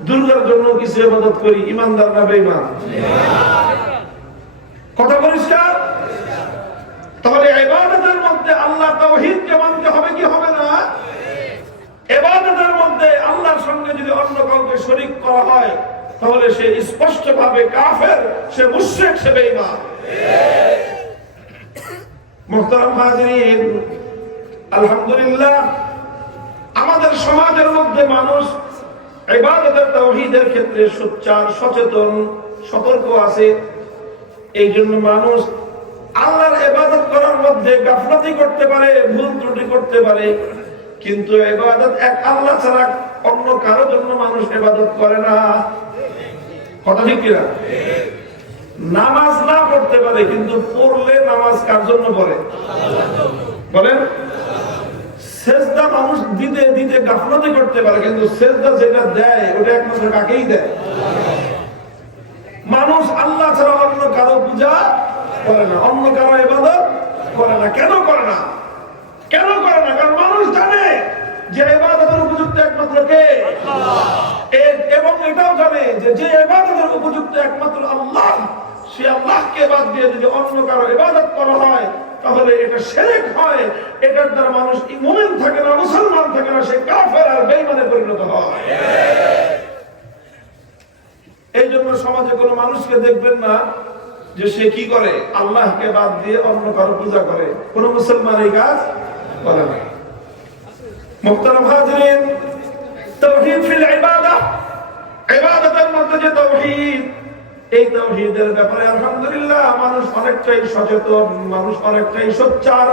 দুর্গার জন্য কিছু ইবাদত করি, ঈমানদার না বেঈমান? কথা পরিষ্কার? তাহলে ইবাদতের মধ্যে আল্লাহ তাওহীদকে মানতে হবে কি হবে না? ইবাদতের মধ্যে আল্লাহর সঙ্গে যদি অন্য কাউকে শরীক করা হয়, তাহলে সে স্পষ্টভাবে কাফের, সে মুশরিক, সে বেঈমান। মুহতারাম হাজিরিন, আলহামদুলিল্লাহ আমাদের সমাজের মধ্যে মানুষ ইবাদতের তাওহীদের ক্ষেত্রে সোচ্চার, সচেতন, সতর্ক আছে। এই জন্য মানুষ আল্লাহর ইবাদত করার মধ্যে গাফলাতি করতে পারে, ভুল ত্রুটি করতে পারে, কিন্তু ইবাদত এক আল্লাহ ছাড়া অন্য কারো জন্য মানুষ ইবাদত করে না। কথা ঠিক কিনা? নামাজ না পড়তে পারে, কিন্তু পড়লে নামাজ কার জন্য পড়ে? বলেন। সেজদা মানুষ দিতে দিতে গাফলতি করতে পারে, কিন্তু সেজদা যেটা দেয় ওটা একমাত্র কাকেই দেয়? মানুষ আল্লাহ ছাড়া অন্য কারো পূজা করে না, অন্য কারো ইবাদত করে না। কেন করে না? কেন করে না? কারণ মানুষ জানে যে ইবাদতের উপযুক্ত একমাত্র কে, এবং এটাও জানে যে যে ইবাদতের উপযুক্ত একমাত্র আল্লাহ, সে আল্লাহকে বাদ দিয়ে যদি অন্য কারো ইবাদত করা হয়, তাহলে এটা শিরক হয়। এটার দ্বারা মানুষ মুমিন থাকে না, মুসলমান থাকে না, সে কাফের আর বেঈমানে পরিণত হয়। এই জন্য সমাজে কোনো মানুষকে দেখবেন না যে সে কি করে, আল্লাহকে বাদ দিয়ে অন্য কারো পূজা করে। কোন মুসলমান এই কাজ করে না। মুহতারাম হাজিরিন, তাওহীদ ফিল ইবাদাহ, ইবাদতের মধ্যে যে তাওহীদ, এই তাওহীদের ব্যাপারে আলহামদুলিল্লাহ মানুষ অনেকটাই সচেতন, মানুষ অনেকটাই সোচ্চার,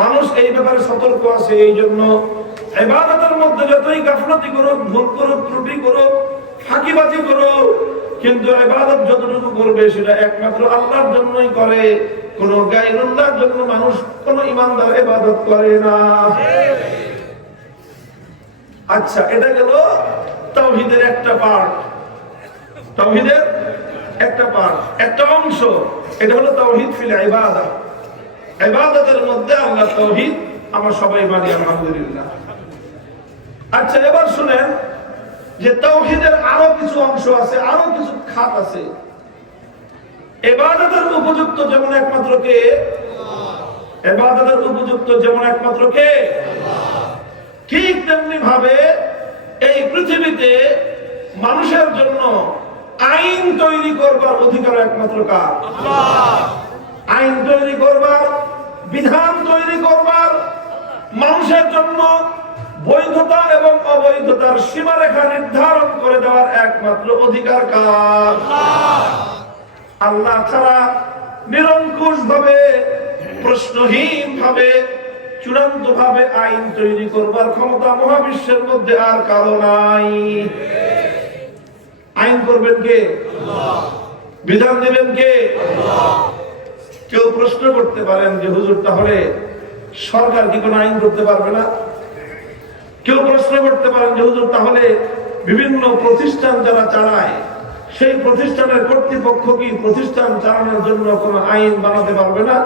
মানুষ এই ব্যাপারে সতর্ক আছে। এই জন্য ইবাদতের মধ্যে যতই গাফলতি করুক, ভুল করুক, ত্রুটি করুক, ফাঁকিবাজি করুক, কিন্তু ইবাদত যতটুকু করবে সেটা একমাত্র আল্লাহর জন্যই করে। কোন গায়রুল্লাহর জন্য মানুষ, কোন ঈমানদার ইবাদত করে না। আচ্ছা, এটা গেল তাওহীদের একটা পার্ট, তাওহীদের একটা পার্ট, একটা অংশ। এটা হলো তাওহীদ ফিল ইবাদাহ। ইবাদতের মধ্যে আল্লাহর তাওহীদ আমরা সবাই মানি, আলহামদুলিল্লাহ। আচ্ছা, এবার শুনেন, যে তাওহীদের আরো কিছু অংশ আছে, আরো কিছু খাত আছে। ইবাদতের উপযুক্ত যেমন একমাত্র কে? ইবাদতের উপযুক্ত যেমন একমাত্র কে? ঠিক তেমনি ভাবে এই পৃথিবীতে মানুষের জন্য আইন তৈরি করবার অধিকার একমাত্র কার? আইন তৈরি করবার, বিধান তৈরি করবার, মানুষের জন্য বৈধতা এবং অবৈধতার সীমারেখা নির্ধারণ করে দেওয়ার একমাত্র অধিকার কার? আল্লাহ ছাড়া নিরঙ্কুশ ভাবে, প্রশ্নহীন ভাবে, চূড়ান্ত ভাবে আইন তৈরি করবার ক্ষমতা মহাবিশ্বের মধ্যে আর কারো নাই। আইন করবেন কে? বিধান দেবেন কে? কেউ প্রশ্ন করতে পারেন যে হুজুর তাহলে সরকার কি কোনো আইন করতে পারবে না? কেউ প্রশ্ন করতে পারেন যে হুজুর তাহলে বিভিন্ন প্রতিষ্ঠান যারা চালায় সেই প্রতিষ্ঠানের কর্তৃপক্ষ কি প্রতিষ্ঠান চালানোর জন্য কোনো আইন বানাতে পারবে না?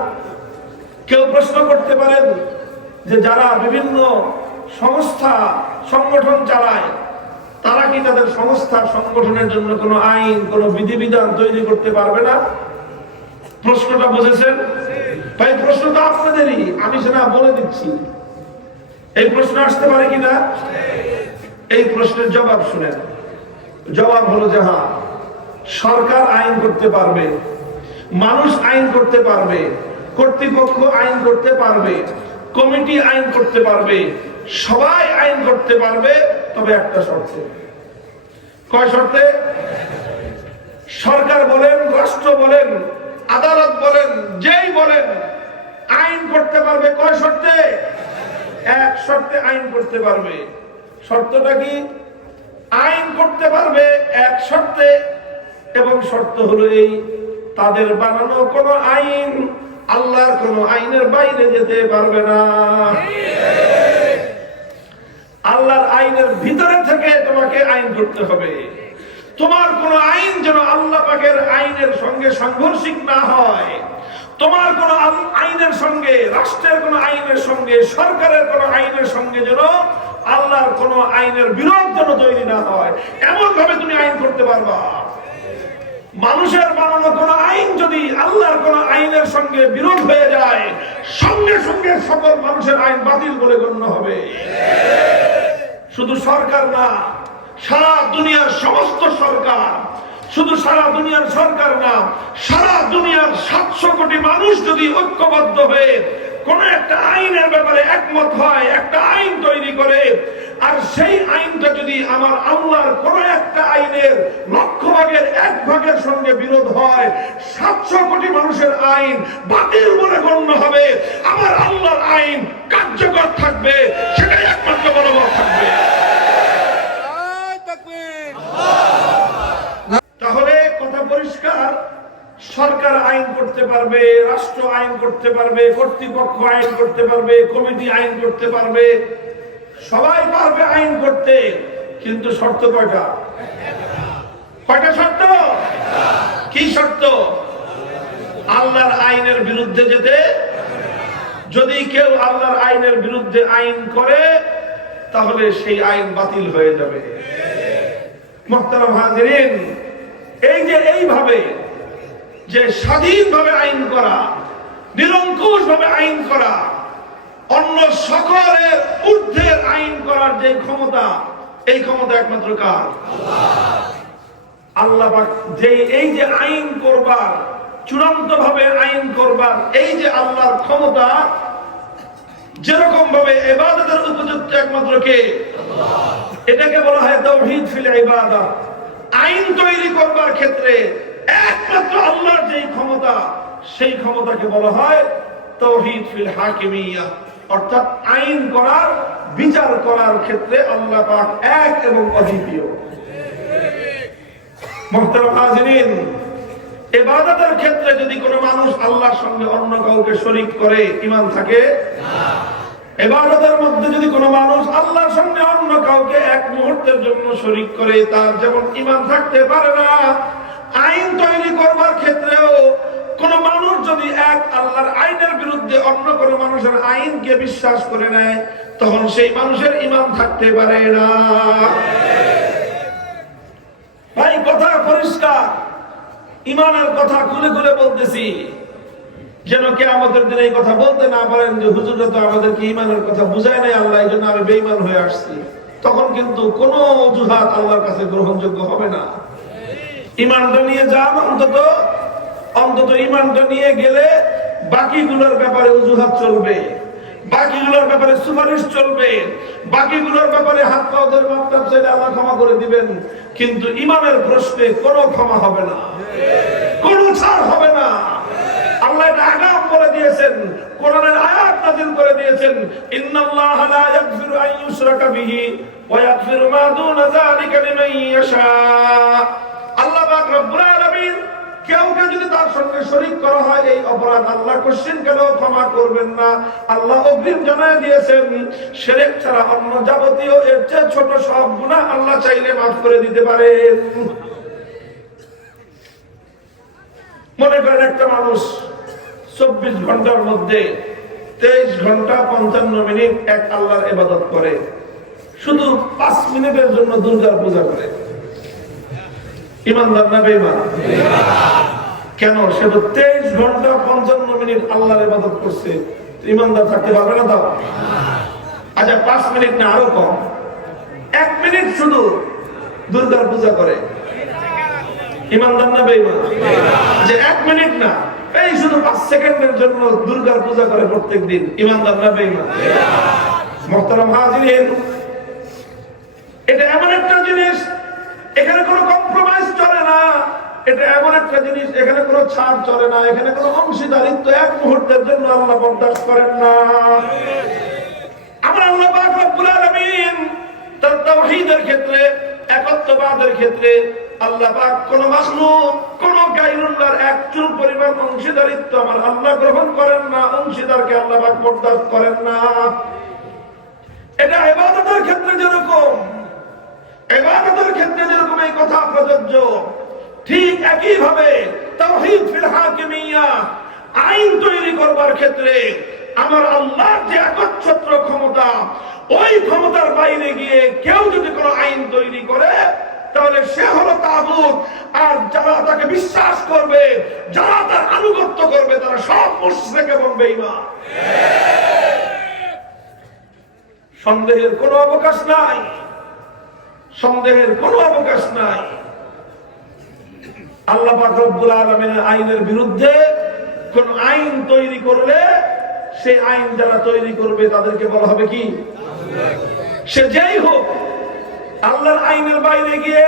কেউ প্রশ্ন করতে পারেন যে যারা বিভিন্ন সংস্থা সংগঠন চালায় তারা কি তাদের সংস্থা সংগঠনের জন্য কোনো আইন, কোনো বিধিবিধান তৈরি করতে পারবে না? প্রশ্নটা বুঝেছেন ভাই? প্রশ্নটা আপনাদেরই, আমি সেটা বলে দিচ্ছি। এই প্রশ্ন আসতে পারে কিনা? এই প্রশ্নের জবাব শুনেন। জবাব হলো যে হ্যাঁ, সরকার আইন করতে পারবে, মানুষ আইন করতে পারবে, কর্তৃপক্ষ আইন করতে পারবে, কমিটি আইন করতে পারবে, সবাই আইন করতে পারবে, তবে একটা শর্তে। কয় শর্তে? সরকার বলেন, রাষ্ট্র বলেন, আদালত বলেন, যেই বলেন আইন করতে পারবে কয় শর্তে? এক শর্তে আইন করতে পারবে। শর্তটা কি? আইন করতে পারবে এক শর্তে, এবং শর্ত হলো এই, তাদের বানানো কোন আইন আল্লাহর কোন আইনের বাইরে যেতে পারবে না। আল্লাহর আইনের ভিতরে থেকে তোমাকে আইন করতে হবে। তোমার কোন আইন যেন আল্লাহ পাকের আইনের সঙ্গে সাংঘর্ষিক না হয়। তোমার কোন আইনের সঙ্গে, রাষ্ট্রের কোন আইনের সঙ্গে, সরকারের কোন আইনের সঙ্গে যেন আল্লাহর কোন আইনের বিরোধ যেন তৈরি না হয়, এমন ভাবে তুমি আইন করতে পারবা। মানুষের বানানো কোন আইন যদি আল্লাহর কোন আইনের সঙ্গে বিরোধ হয়ে যায়, সঙ্গে সঙ্গে সকল মানুষের আইন বাতিল বলে গণ্য হবে। শুধু সরকার না, সারা দুনিয়ার সমস্ত সরকার, শুধু সারা দুনিয়ার সরকার না, সারা দুনিয়ার 700 কোটি মানুষ যদি ঐক্যবদ্ধ হয়ে কোন একটা আইনের ব্যাপারে একমত হয়, একটা আইন তৈরি করে, আর সেই আইনটা যদি আমার আল্লাহর কোন একটা আইনের 100 ভাগের 1 ভাগের সঙ্গে বিরোধ হয়, 700 কোটি মানুষের আইন বাতিল বলে গণ্য হবে। আমার আল্লাহর আইন কার্যকর থাকবে, সেটাই একমাত্র বলবৎ থাকবে। তাহলে কথা পরিষ্কার, সরকার আইন করতে পারবে, রাষ্ট্র আইন করতে পারবে, কর্তৃপক্ষ আইন করতে পারবে, কমিটি আইন করতে পারবে, সবাই পারবে আইন করতে, কিন্তু শর্ত কয়টা? কয়টা শর্ত? কি শর্ত? আল্লাহর আইনের বিরুদ্ধে যেতে, যদি কেউ আল্লাহর আইনের বিরুদ্ধে আইন করে তাহলে সেই আইন বাতিল হয়ে যাবে। মুহতারাম হাজিরিন, এই যে এইভাবে যে স্বাধীনভাবে আইন করা, নিরঙ্কুশ ভাবে আইন করা, অন্য সকলের ঊর্ধ্বের আইন করার যে ক্ষমতা, এই ক্ষমতা একমাত্র কার? আল্লাহ পাক যে এই যে আইন করবার, চূড়ান্ত ভাবে আইন করবার এই যে আল্লাহর ক্ষমতা, যেরকম ভাবে ইবাদতের উপযুক্ত একমাত্র কে? এটাকে বলা হয় তাওহীদ ফিল ইবাদাহ। আইন তৈরি করবার ক্ষেত্রে একমাত্র আল্লাহর যেই ক্ষমতা, সেই ক্ষমতাকে বলা হয় তাওহীদ ফিল হাকিমিয়াহ, অর্থাৎ আইন করার, বিচার করার ক্ষেত্রে আল্লাহ পাক এক এবং অদ্বিতীয়। মুহতারাম হাজিরিন, ইবাদতের ক্ষেত্রে যদি কোনো মানুষ আল্লাহর সঙ্গে অন্য কাউকে শরীক করে, ঈমান থাকে না। ইবাদতের মধ্যে যদি কোনো মানুষ আল্লাহর সঙ্গে অন্য কাউকে এক মুহূর্তের জন্য শরীক করে, তার যেমন ঈমান থাকতে পারে না। আইন তৈরি করবার ক্ষেত্রেও কোন মানুষ যদি এক আল্লাহর আইনের বিরুদ্ধে অন্য কোন মানুষের আইনকে বিশ্বাস করে নেয়, তখন সেই মানুষের ঈমান থাকতে পারে না। পরিষ্কার ইমানের কথা খুলে খুলে বলতেছি, যেন কিয়ামতের দিনে এই কথা বলতে না পারেন যে হুজুররা তো আমাদেরকে ইমানের কথা বুঝায় নাই, আল্লাহ এই জন্য আমি বেঈমান হয়ে আসছি। তখন কিন্তু কোনো অজুহাত আল্লাহর কাছে গ্রহণযোগ্য হবে না। ইমানটা নিয়ে যান, অন্তত ইমানটা নিয়ে গেলে বাকিগুলোর ব্যাপারে অজুহাত চলবে, বাকিগুলোর ব্যাপারে সুপারিশ চলবে, বাকিগুলোর ব্যাপারে হাত পা ধরে মাপটাপ চাইলে আল্লাহ ক্ষমা করে দিবেন। কিন্তু ইমানের প্রশ্নে কোনো ক্ষমা হবে না, কোনো ছাড় হবে না। আল্লাহ এটা আগাম বলে দিয়েছেন, কোরআনের আয়াত নাযিল করে দিয়েছেন, ইন্নাল্লাহা লা ইয়াগফিরু আন ইউশরাকা বিহি ওয়া ইয়াগফিরু মা দুনা যালিকা লিমান ইয়াশা। আল্লাহ পাক রব্বুল আলামিন কেউকে যদি তার সঙ্গে শরীক করা হয় এই অপরাধ আল্লাহ কোশ্চেন কেন ক্ষমা করবেন না। আল্লাহ অগ্রিম জানায় দিয়েছেন শিরক ছাড়া অন্য যাবতীয় এর চেয়ে ছোট সব গুনাহ আল্লাহ চাইলে মাফ করে দিতে পারেন। মনে করেন একটা মানুষ 24 ঘন্টার মধ্যে 23 ঘন্টা 55 মিনিট এক আল্লাহর ইবাদত করে, শুধু 5 মিনিটের জন্য দুর্গার পূজা করে, ইমানদার না বেঈমান? কেন? সে তো 23 ঘন্টা 55 মিনিট আল্লাহর ইবাদত করছে, ইমানদার থাকতে পারবে না? তাও আচ্ছা 5 মিনিট না আরো কম, 1 মিনিট শুধু দুর্গার পূজা করে, ইমানদার না বেঈমান? যে 1 মিনিট না, এই শুধু 5 সেকেন্ডের জন্য দুর্গার পূজা করে প্রত্যেকদিন, ইমানদার না বেঈমান? মুহতারাম হাজিরিন, এটা এমন একটা জিনিস এখানে কোনো কম্প্রোমাইজ চলে না, এটা এমন একটা জিনিস এখানে কোনো ছাড় চলে না, এখানে কোনো অংশীদারিত্ব এক মুহূর্তের জন্য আল্লাহ বরদাস্ত করেন না। আমার আল্লাহ পাক রব্বুল আলামিন তার তাওহীদের ক্ষেত্রে, একত্ববাদের ক্ষেত্রে আল্লাহ পাক কোন মাখলুক, কোন গায়রুল্লাহর এক চুল পরিমাণ অংশীদারিত্ব আমার আল্লাহ গ্রহণ করেন না, অংশীদারকে আল্লাহ পাক বরদাস্ত করেন না। এটা ইবাদতের ক্ষেত্রে যেরকম, ইবাদতের ক্ষেত্রে যেরকম এই কথা প্রযোজ্য, ঠিক একই ভাবে তাওহীদ ফিল হাকিমিয়া, আইন তৈরি করবার ক্ষেত্রে আমার আল্লাহর যে একচ্ছত্র ক্ষমতা, ওই ক্ষমতার বাইরে গিয়ে কেউ যদি কোনো আইন তৈরি করে তাহলে সে হলো তাগুত। আর যারা তাকে বিশ্বাস করবে, যারা তার আনুগত্য করবে, তারা সব মুশরিক এবং বেঈমান। সন্দেহের কোনো অবকাশ নাই, সন্দেহের কোনো অবকাশ নাই। আল্লাহ পাক রব্বুল আলামিনের আইনের বিরুদ্ধে কোন আইন তৈরি করলে সেই আইন যারা তৈরি করবে তাদেরকে বলা হবে কি? সে যেই হোক। আল্লাহর আইনের বাইরে গিয়ে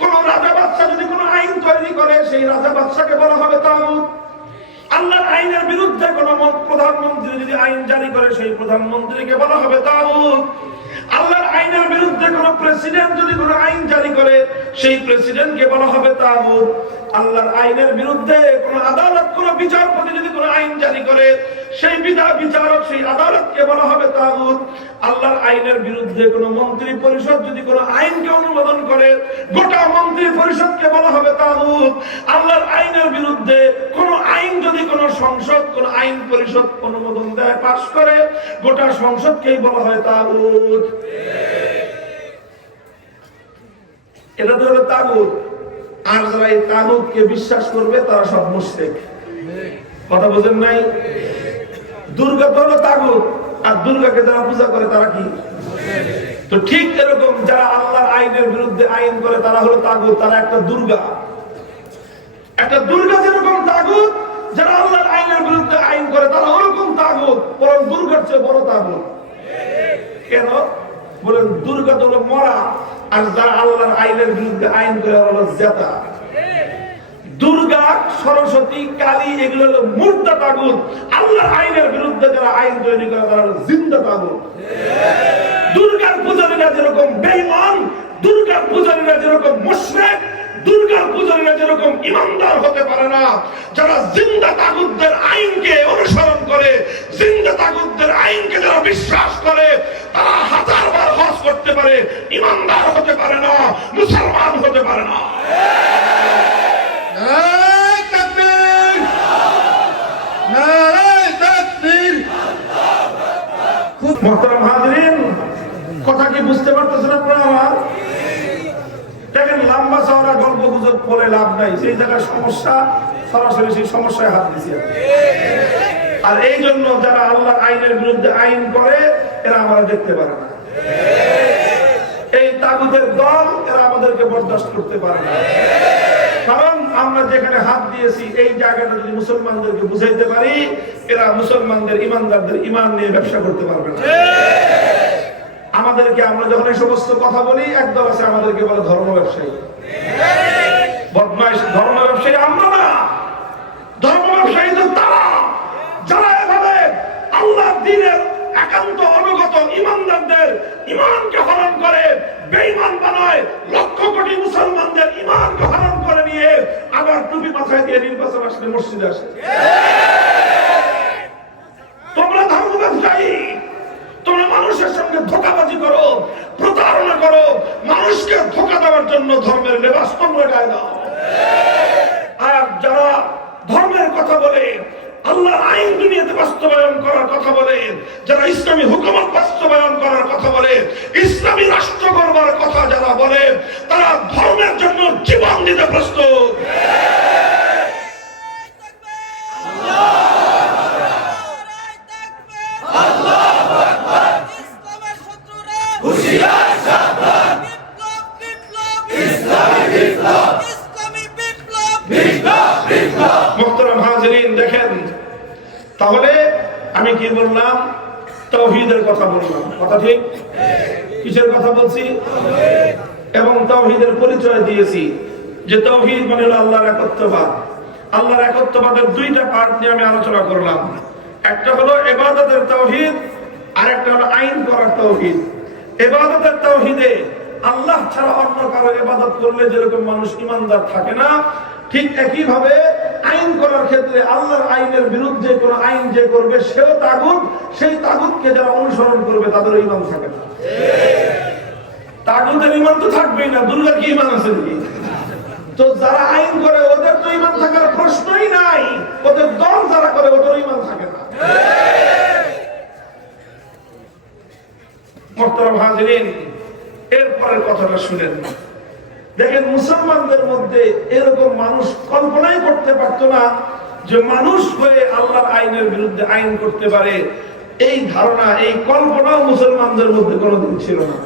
কোন রাজা বাদশা যদি কোন আইন তৈরি করে সেই রাজা বাদশাকে বলা হবে তাগুত। আল্লাহর আইনের বিরুদ্ধে কোন প্রধানমন্ত্রী যদি আইন জারি করে সেই প্রধানমন্ত্রীকে বলা হবে তাগুত। আল্লাহর আইনের বিরুদ্ধে কোন প্রেসিডেন্ট যদি কোন আইন জারি করে সেই প্রেসিডেন্টকে বলা হবে তাগুত। আল্লাহর আইনের বিরুদ্ধে কোন আদালত, কোন বিচারপতি যদি কোন আইন জারি করে সেই বিচারক, সেই আদালতকে বলা হবে তাগুত। আল্লাহর আইনের বিরুদ্ধে কোন মন্ত্রী পরিষদ যদি কোন আইনকে অনুমোদন করে গোটা মন্ত্রী পরিষদকে বলা হবে তাগুত। আল্লাহর আইনের বিরুদ্ধে কোন আইন যদি কোন সংসদ, কোন আইন পরিষদ অনুমোদন দেয়, পাশ করে, গোটা সংসদকেই বলা হয় তাগুত। এটা তো হলো তাগুত। আর যারা এই তাগুতকে বিশ্বাস করবে তারা সব মুশরিক। কথা বোঝেন নাই? দুর্গা তো হলো তাগুত, আর দুর্গাকে যারা পূজা করে তারা কি? তো ঠিক এরকম যারা আল্লাহর আইনের বিরুদ্ধে আইন করে তারা হলো তাগুত, তারা একটা দুর্গা। একটা দুর্গা যেরকম তাগুত, যারা আল্লাহর আইনের বিরুদ্ধে আইন করে তারা ওরকম তাগুত, বরং দুর্গার চেয়ে বড় তাগুত। কেন বলেন? দুর্গা তো হলো মরা, আর যারা আল্লাহর আইনের বিরুদ্ধে আইন করে হলো জেতা। দুর্গা, সরস্বতী, কালী এগুলো হলো মুর্দা তাগুত। আল্লাহর আইনের বিরুদ্ধে যারা আইন তৈরি করে তারা হলো জিন্দা তাগুত। দুর্গার পূজারীরা যেরকম বেঈমান, দুর্গার পূজারীরা যেরকম মুশরিক, দুর্গার পূজারীরা যেরকম ইমানদার হতে পারে না, যারা জিন্দা তাগুতদের আইনকে অনুসরণ করে, জিন্দা তাগুতদের আইনকে যারা বিশ্বাস করে, তারা হাজারবার হজ করতে পারে, ইমানদার হতে পারে না, মুসলমান হতে পারে না। মুহতারাম হাজিরিন, কথা কি বুঝতে পারতেছেন আপনারা? আমার দেখেন দেখেন লম্বা চওড়া গল্প গুজব বলে লাভ নাই, সেই জায়গায় সমস্যা সরাসরি সেই সমস্যায় হাত দিছি। আর এই জন্য যারা আল্লাহর আইনের বিরুদ্ধে আইন করে এরা আমরা দেখতে পারে না, এই তাগুতের দল এরা আমাদেরকে বরদাস্ত করতে পারে না। কারণ আমরা যেখানে হাত দিয়েছি এই জায়গাটা যদি মুসলমানদেরকে বুঝাইতে পারি, এরা মুসলমানদের ইমানদারদের ইমান নিয়ে ব্যবসা করতে পারবে না। আমাদেরকে আমরা যখন এই সমস্ত কথা বলি, একদল আছে আমাদেরকে বলে ধর্ম ব্যবসায়ী, বদমাইশ। ধর্ম ব্যবসায়ী আমরা না, ধর্ম ব্যবসায়ী তো তারা যারা এভাবে আল্লাহ দ্বীনের একান্ত অনুগত ইমানদারদের ইমানকে হরণ করে, বেঈমান বানায়, লক্ষ কোটি মুসলমানদের ইমানকে হরণ করে নিয়ে আবার টুপি মাথায় দিয়ে নির্বাচন আসলে মসজিদে আসে। তোমরা ধর্ম ব্যবসায়ী, তোমরা মানুষের সঙ্গে ধোঁকাবাজি করো, প্রতারণা করো, মানুষকে ধোঁকা দেওয়ার জন্য ধর্মের লেবাস তোমরা গায়ে দাও। আর যারা ধর্মের কথা বলে, আল্লাহর আইন দুনিয়াতে বাস্তবায়ন করার কথা বলে, যারা ইসলামী হুকুমত বাস্তবায়ন করার কথা বলে, ইসলামী রাষ্ট্র গড়বার কথা যারা বলে, তারা ধর্মের জন্য জীবন দিতে প্রস্তুত। মুহতারাম হাজিরিন, দেখেন তাহলে আমি কি বললাম? তাওহীদের কথা বললাম, কথা ঠিক? কিসের কথা বলছি? এবং তাওহীদের পরিচয় দিয়েছি যে তাওহীদ মানে হলো আল্লাহর একত্ববাদ। আল্লাহর একত্ববাদের দুইটা পার্ট নিয়ে আমি আলোচনা করলাম। একটা হলো ইবাদতের তাওহীদ, আর একটা হলো আইন করার তাওহীদ। ইবাদতের তাওহীদে আল্লাহ ছাড়া অন্য কারো ইবাদত করলে যেরকম মানুষ ঈমানদার থাকে না, ঠিক একই ভাবে আইন করার ক্ষেত্রে আল্লাহর আইনের বিরুদ্ধে কোন আইন যে করবে সেও তাগুত, সেই তাগুতকে যারা অনুসরণ করবে তাদের ঈমান থাকে না। তাগুতের ঈমান তো থাকবেই না, দুর্গার কি ঈমান আছে নাকি? তো যারা আইন করে ওদের তো ঈমান থাকার প্রশ্নই নাই, ওদের দল যারা করে ওদের ঈমান থাকে না। মুহতারাম হাজিরিন, এরপরের কথাটা শুনেন। দেখেন মুসলমানদের মধ্যে এরকম মানুষ কল্পনাই করতে পারতো না যে মানুষ হয়ে আল্লাহর আইনের বিরুদ্ধে আইন করতে পারে। এই ধারণা, এই কল্পনাও মুসলমানদের মধ্যে কোনোদিন ছিল না।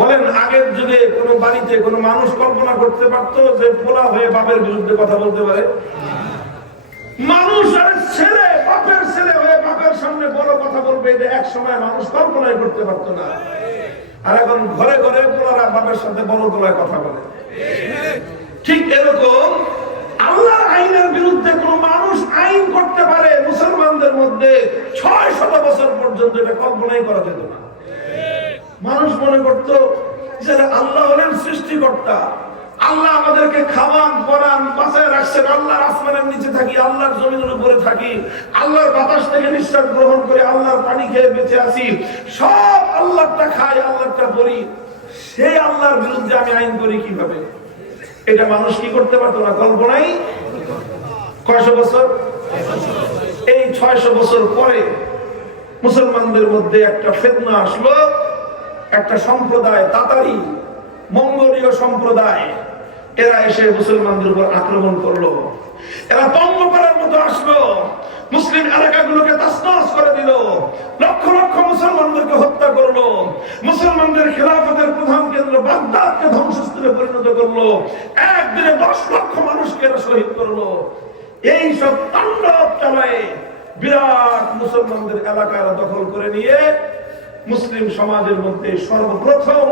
বলেন আগের যুগে কোনো বাড়িতে কোনো মানুষ কল্পনা করতে পারতো যে পোলা হয়ে বাপের বিরুদ্ধে কথা বলতে পারে? মানুষ আর ছেলে, বাপের ছেলে হয়ে বাপের সামনে বড় কথা বলবে, এটা এক সময় মানুষ কল্পনাই করতে পারতো না। আর এখন ঘরে ঘরে পোলারা বাপের সাথে বড় গলায় কথা বলে। ঠিক এরকম আল্লাহর আইনের বিরুদ্ধে কোন মানুষ আইন করতে পারে মুসলমানদের মধ্যে ৬০০ বছর পর্যন্ত এটা কল্পনাই করা যেত না। মানুষ মনে করতো যে আল্লাহ হলেন সৃষ্টিকর্তা, আল্লাহ আমাদেরকে খাওয়ান, পরান, বাঁচায় রাখছেন, আল্লাহর আসমানের নিচে থাকি, আল্লাহর জমিনের উপরে থাকি, আল্লাহর বাতাস থেকে নিঃশ্বাস গ্রহণ করে, আল্লাহর পানি খেয়ে বেঁচে আছি, সব আল্লাহটা খাই, আল্লাহটা পড়ি, সেই আল্লাহর বিরুদ্ধে আমি আইন করি কিভাবে? এটা মানুষ কি করতে পারতো না, কল্পনাই। কয়শো বছর? এই ৬০০ বছর পরে মুসলমানদের মধ্যে একটা ফিতনা আসলো। একটা সম্প্রদায়, তাতারি মঙ্গোলীয় সম্প্রদায়, এরা এসে মুসলমানদের উপর আক্রমণ করলো। এরা বঙ্গ করার মতো আসলো, মুসলিম এলাকাগুলোকে তছনছ করে দিল, লক্ষ লক্ষ মুসলমানদেরকে হত্যা করলো, মুসলমানদের খেলাফতের প্রধান কেন্দ্র বাগদাদকে ধ্বংসস্তূপে পরিণত করলো, একদিনে ১০ লক্ষ মানুষকে এরা শহীদ করলো। এই সব তাণ্ডব চালায় বিরাট মুসলমানদের এলাকা এরা দখল করে নিয়ে মুসলিম সমাজের মধ্যে সর্বপ্রথম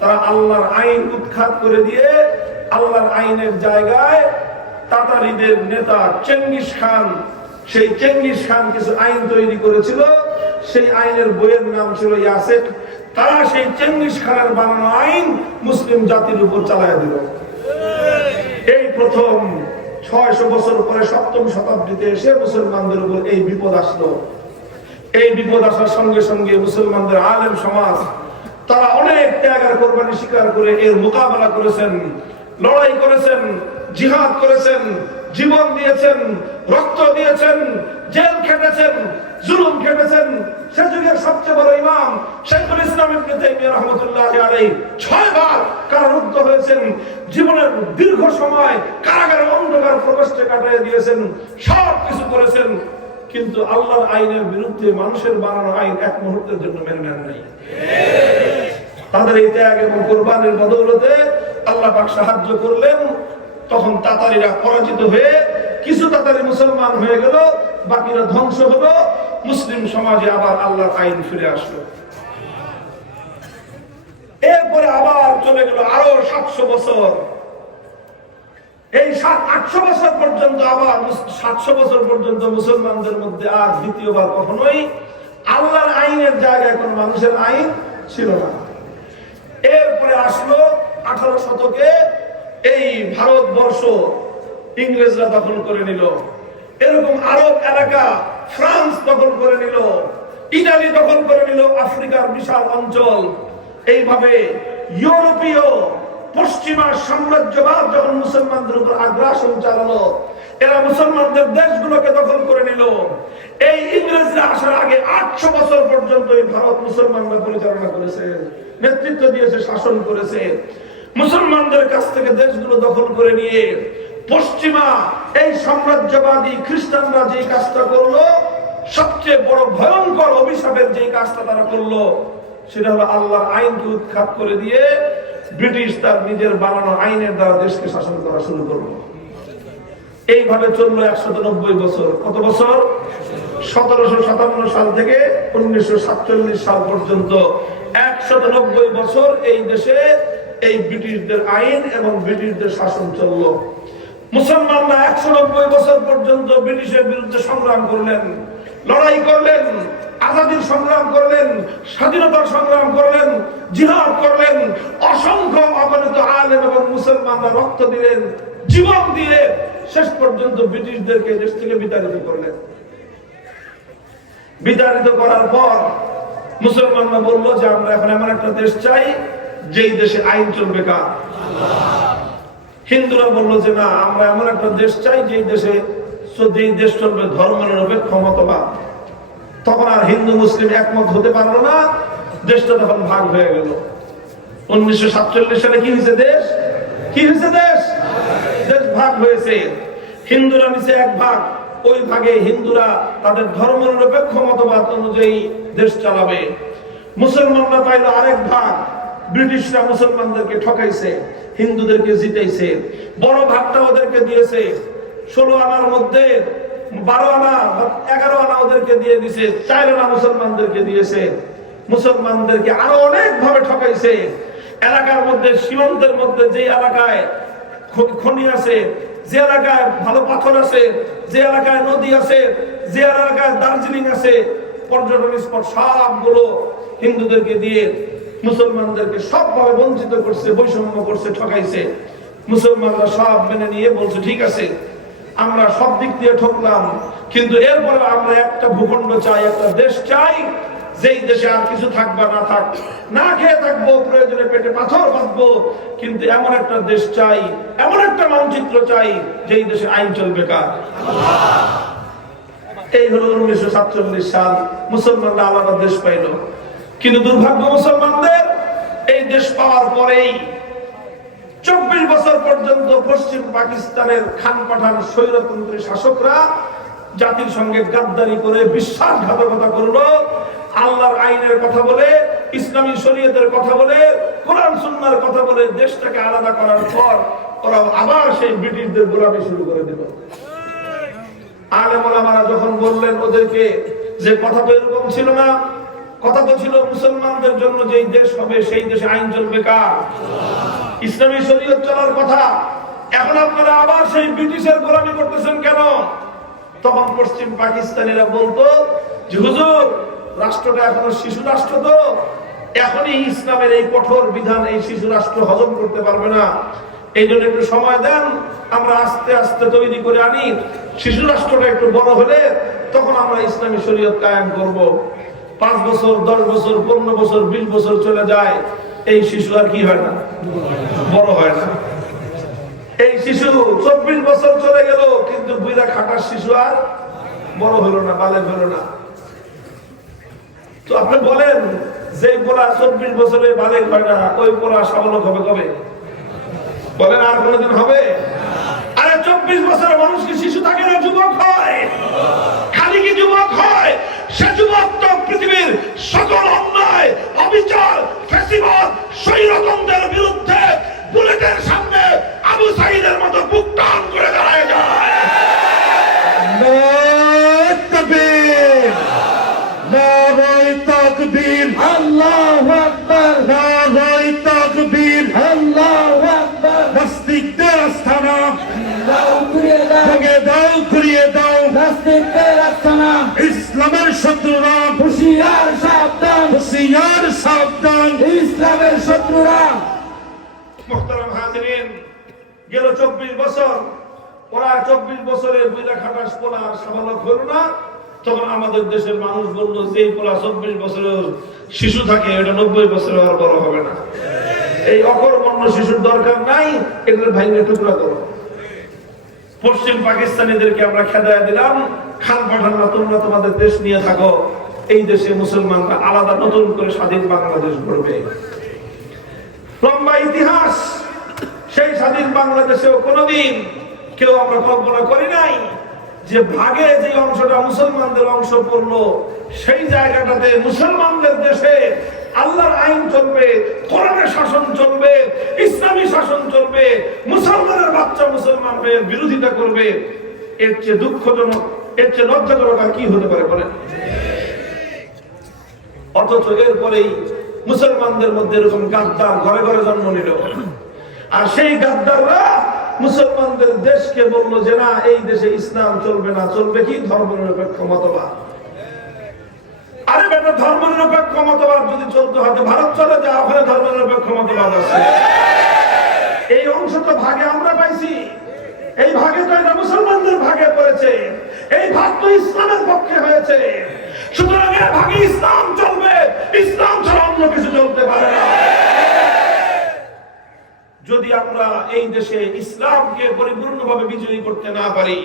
তারা আল্লাহর আইন উৎখাত করে দিয়ে আল্লাহর আইনের জায়গায় তাতারিদের নেতা চেঙ্গিস খান, সেই চেঙ্গিস খান কিছু আইন তৈরি করেছিল। সেই আইনের বইয়ের নাম ছিল ইয়াসেক। তারা সেই চেঙ্গিস খানের বানানো আইন মুসলিম জাতির উপর চালায় দিল। এই প্রথম ৬০০ বছর পরে ৭ম শতাব্দীতে এসে মুসলমানদের উপর এই বিপদ আসলো। এই বিপদ আসার সঙ্গে সঙ্গে মুসলমানদের আলেম সমাজ তারা অনেক ত্যাগ আর কোরবানি স্বীকার করে এর মোকাবেলা করেছেন, লড়াই করেছেন, জিহাদ করেছেন, জীবন দিয়েছেন, রক্ত দিয়েছেন, জেল খেটেছেন, জুলুম খেটেছেন। সে যুগের সবচেয়ে বড় ইমাম শাইখুল ইসলাম ইবনে তাইমিয়া রাহমাতুল্লাহি আলাইহি 6 বার কারারুদ্ধ হয়েছেন। জীবনের দীর্ঘ সময় কারাগারে অন্ধকার প্রবেশে কাটিয়ে দিয়েছেন, সব কিছু করেছেন, কিন্তু আল্লাহর আইনের বিরুদ্ধে মানুষের বানানো আইন এক মুহূর্তের জন্য মেনে নেন নাই। তাদের এই ত্যাগ এবং কোরবানির বদৌলতে আল্লাহ পাক সাহায্য করলেন। তখন তাতারিরা পরাজিত হয়ে কিছু তাতারি মুসলমান হয়ে গেল, বাকিরা ধ্বংস হলো। মুসলিম সমাজে আবার আল্লাহর আইন ফিরে আসলো। এরপরে আবার চলে গেল আরো 700 বছর। এই 700-800 বছর পর্যন্ত, আবার 700 বছর পর্যন্ত মুসলমানদের মধ্যে আর দ্বিতীয়বার কখনোই আল্লাহর আইনের জায়গায় কোন মানুষের আইন ছিল না। এরপরে আসলো 18 শতকে এই ভারতবর্ষ ইংরেজরা দখল করে নিল। এরকম আরব এলাকা ফ্রান্স দখল করে নিল, ইতালি দখল করে নিল, আফ্রিকার বিশাল অঞ্চল। এইভাবে ইউরোপীয় পশ্চিমা সাম্রাজ্যবাদ যখন মুসলমানদের উপর আগ্রাসন চালালো, এরা মুসলমানদের দেশগুলোকে দখল করে নিল। এই ইংরেজরা আসার আগে 800 বছর পর্যন্ত এই ভারত মুসলমানরা পরিচালনা করেছে, নেতৃত্ব দিয়েছে, শাসন করেছে। মুসলমানদের কাছ থেকে দেশগুলো দখল করে নিয়ে পশ্চিমা এই সাম্রাজ্যবাদী খ্রিস্টানরা যে কাজটা করলো, সবচেয়ে বড় ভয়ঙ্কর অভিশাপের যে কাজটা তারা করলো, সেটা হলো আল্লাহর আইনকে উৎখাত করে দিয়ে ব্রিটিশ তার নিজের বানানো আইনের দ্বারা দেশকে শাসন করা শুরু করলো। এইভাবে চললো 190 বছর। কত বছর? 1757 সাল থেকে 1947 সাল পর্যন্ত 190 বছর এই দেশে এই ব্রিটিশদের আইন এবং ব্রিটিশদের শাসন চললো। মুসলমানরা 190 বছর পর্যন্ত ব্রিটিশের বিরুদ্ধে সংগ্রাম করলেন, লড়াই করলেন, আজাদির সংগ্রাম করলেন, স্বাধীনতার সংগ্রাম করলেন, জিহাদ করলেন। অসংখ্য অগণিত আলেম এবং মুসলমানরা রক্ত দিলেন, জীবন দিয়ে শেষ পর্যন্ত ব্রিটিশদেরকে দেশ থেকে বিতাড়িত করলেন। বিতাড়িত করার পর মুসলমানরা বলল যে আমরা এখন এমন একটা দেশ চাই যেই দেশে আইন চলবে কার? হিন্দুরা বললো যে না, আমরা এমন একটা দেশ চাই যেই দেশ চলবে ধর্মনিরপেক্ষ মতবাদ। তখন আর হিন্দু মুসলিম একমত হতে পারলো না, দেশটা তখন ভাগ হয়ে গেল। 1947 সালে কি হয়েছে? দেশ ভাগ হয়েছে। হিন্দুরা নিচে এক ভাগ, ওই ভাগে হিন্দুরা তাদের ধর্মনিরপেক্ষ মতবাদ অনুযায়ী দেশ চালাবে। মুসলমানরা পাইল আরেক ভাগ, ব্রিটিশরা মুসলমানদেরকে ঠকাইছে, হিন্দুদেরকে জিতাইছে, বড় ভাগটা ওদেরকে দিয়েছে। 16 আনার মধ্যে 12 আনা 11 আনা ওদেরকে দিয়ে দিয়েছে, 4 আনা মুসলমানদেরকে দিয়েছে। মুসলমানদেরকে আরো অনেক ভাবে ঠকাইছে। এলাকার মধ্যে, সীমান্তের মধ্যে যে এলাকায় খনি আছে, যে এলাকায় ভালো পাথর আছে, যে এলাকায় নদী আছে, যে এলাকায় দার্জিলিং আছে, পর্যটন স্পট সবগুলো হিন্দুদেরকে দিয়ে মুসলমানদেরকে সবভাবে বঞ্চিত করছে, বৈষম্য করছে, ঠকাইছে। মুসলমানরা সব মেনে নিয়ে বলছে ঠিক আছে, আমরা সব দিক দিয়ে ঠকলাম, কিন্তু এরপরে আমরা একটা ভূখণ্ড চাই, একটা দেশ চাই, যেই দেশে আর কিছু থাকবা না থাক, না খেয়ে থাকবো, প্রয়োজনে পেটে পাথর বাঁধবো, কিন্তু এমন একটা দেশ চাই, এমন একটা মানচিত্র চাই যেই দেশে আইন চলবে কার? এই হলো 1947 সাল। মুসলমানরা আলাদা দেশ পাইল, কিন্তু দুর্ভাগ্য মুসলমানদের, এই দেশ পাওয়ার পরেই 24 বছর পর্যন্ত পশ্চিম পাকিস্তানের খান পাঠান স্বৈরতন্ত্রী শাসকরা জাতির সঙ্গে গাদ্দারি করে বিশ্বাসঘাতকতা করলো। আল্লাহর আইনের কথা বলে, ইসলামী শরীয়তের কথা বলে, কোরআন সুন্নাহর কথা বলে দেশটাকে আলাদা করার পর ওরা আবার সেই ব্রিটিশদের গোলামি শুরু করে দিল। আলেম ওলামারা যখন বললেন ওদেরকে যে কথা তো এরকম ছিল না, কথা তো ছিল মুসলমানদের জন্য যেই দেশ হবে সেই দেশে আইন চলবে কার? ইসলামী শরীয়ত চলার কথা। এখন আপনারা আবার সেই ব্রিটিশের গোলামি করতেছেন কেন? তখন পশ্চিম পাকিস্তানিরা বলতো যে হুজুর, রাষ্ট্রটা এখনো শিশু রাষ্ট্র, তো এখনই ইসলামের এই কঠোর বিধান এই শিশু রাষ্ট্র হজম করতে পারবে না, এই জন্য একটু সময় দেন, আমরা আস্তে আস্তে তৈরি করে আনি, শিশু রাষ্ট্রটা একটু বড় হলে তখন আমরা ইসলামী শরীয়ত কায়েম করব। 5 বছর, 10 বছর, 15 বছর, 20 বছর চলে যায়, এই শিশু আর কি হয় না? বড় হয় না। এই শিশু 24 বছর চলে গেল, কিন্তু বুইরা খাটার শিশু আর বড় হলো না, বালেগ হলো না। তো আপনি বলেন যে পোলা 24 বছরে বালেগ হয় না, ওই পোলা সাবলক হবে কবে? বলেন আর কোনদিন হবে? আরে 24 বছরের মানুষ কি শিশু থাকে না, যুবক হয়? খালি কি যুবক হয়? সে যুবক তো পৃথিবীর সকল অন্যায়, অবিচার, ফ্যাসিবাদ, স্বৈরতন্ত্রের বিরুদ্ধে বুলেটের সামনে আবু সাঈদের মতো বুক টান করে দাঁড়ায় যায়। তাকবীর, নারায়ে তাকবীর, আল্লাহু আকবার, নারায়ে তাকবীর, আল্লাহু আকবার। নাস্তিকদের আস্তানা ভেঙে দাও, ঘুরিয়ে দাও, নাস্তিকদের আস্তানা। ইসলামের শত্রুরা হুঁশিয়ার সাবধান, হুঁশিয়ার সাবধান, ইসলামের শত্রুরা। মুহতারাম হাজিরিন, গেল 24 বছর, ওরা 24 বছরে বুইরা খাটাস পোলা সাবালক হল না, তখন আমাদের দেশের মানুষ বলল যে পোলা 24 বছরের শিশু থাকে, এটা 90 বছরে আর বড় হবে না। এই অকর্মণ্য শিশুর দরকার নাই, এগুলো ভাইঙ্গে টুকরা করো। পশ্চিম পাকিস্তানিদেরকে আমরা খেদায়া দিলাম, খান পাঠানরা তোমরা তোমাদের দেশ নিয়ে থাকো, এই দেশে মুসলমানরা আলাদা নতুন করে স্বাধীন বাংলাদেশ গড়বে। লম্বা ইতিহাস, সেই স্বাধীন বাংলাদেশেও কোনোদিন কেউ আমরা কল্পনা করি নাই যে ভাগে যে অংশটা মুসলমানদের অংশ পড়লো, সেই জায়গাটাতে মুসলমানদের দেশে আল্লাহর আইন চলবে, কোরআনের শাসন চলবে, ইসলামী শাসন চলবে, মুসলমানের বাচ্চা মুসলমান হয়ে বিরোধিতা করবে। এর চেয়ে দুঃখজনক, এর চেয়ে লজ্জাজনক আর কি হতে পারে বলেন? অথচ এরপরেই মুসলমানদের মধ্যে এরকম গাদ্দার ঘরে ঘরে জন্ম নিল, আর সেই গাদ্দাররা মুসলমানদের দেশকে বললো যে না, এই দেশে ইসলাম চলবে না, চলবে কি ধর্মনিরপেক্ষ মতবাদ। আরে বেটা, ধর্মনিরপেক্ষ মতবাদ যদি চলতে হয় ভারত চলে যায়, ওখানে ধর্মনিরপেক্ষ মতবাদ আছে। এই অংশ তো ভাগে আমরা পাইছি, এই ভাগে তো এটা মুসলমানদের ভাগে পড়েছে, এই ভাগ তো ইসলামের পক্ষে হয়েছে। সুতরাং এর ভাগে ইসলাম চলবে, ইসলাম ছাড়া অন্য কিছু চলতে পারে না। যদি আমরা এই দেশে ইসলামকে পরিপূর্ণভাবে বিজয়ী করতে না পারি,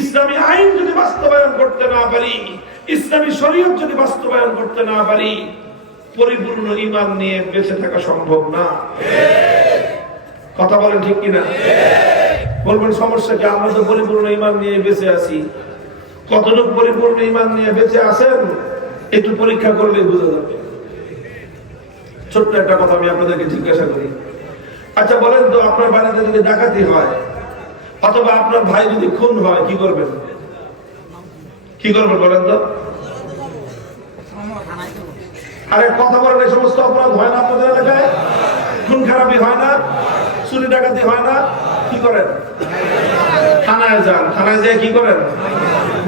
ইসলামী আইন যদি বাস্তবায়ন করতে না পারি, ইসলামী শরীয়ত যদি বাস্তবায়ন করতে না পারি, পরিপূর্ণ ঈমান নিয়ে বেঁচে থাকা সম্ভব না। কথা বলেন ঠিক কিনা? বলবেন সমস্যা কি? আমরা তো পরিপূর্ণ ঈমান নিয়ে বেঁচে আছি। কতটুকু পরিপূর্ণ ঈমান নিয়ে বেঁচে আছেন একটু পরীক্ষা করলে বোঝা যাবে। ছোট্ট একটা কথা আমি আপনাদেরকে জিজ্ঞাসা করি, আচ্ছা বলেন তো, আপনার বাড়িতে যদি ডাকাতি হয় অথবা আপনার ভাই যদি খুন হয়, কি করবেন? কি করবেন বলেন তো? আরে কথা বলেন, এই সমস্ত অপরাধ হয় না আপনাদের এলাকায়? খুন খারাপি হয় না? চুরি ডাকাতি হয় না? কি করেন? থানায় যান, থানায় যেয়ে কি করেন?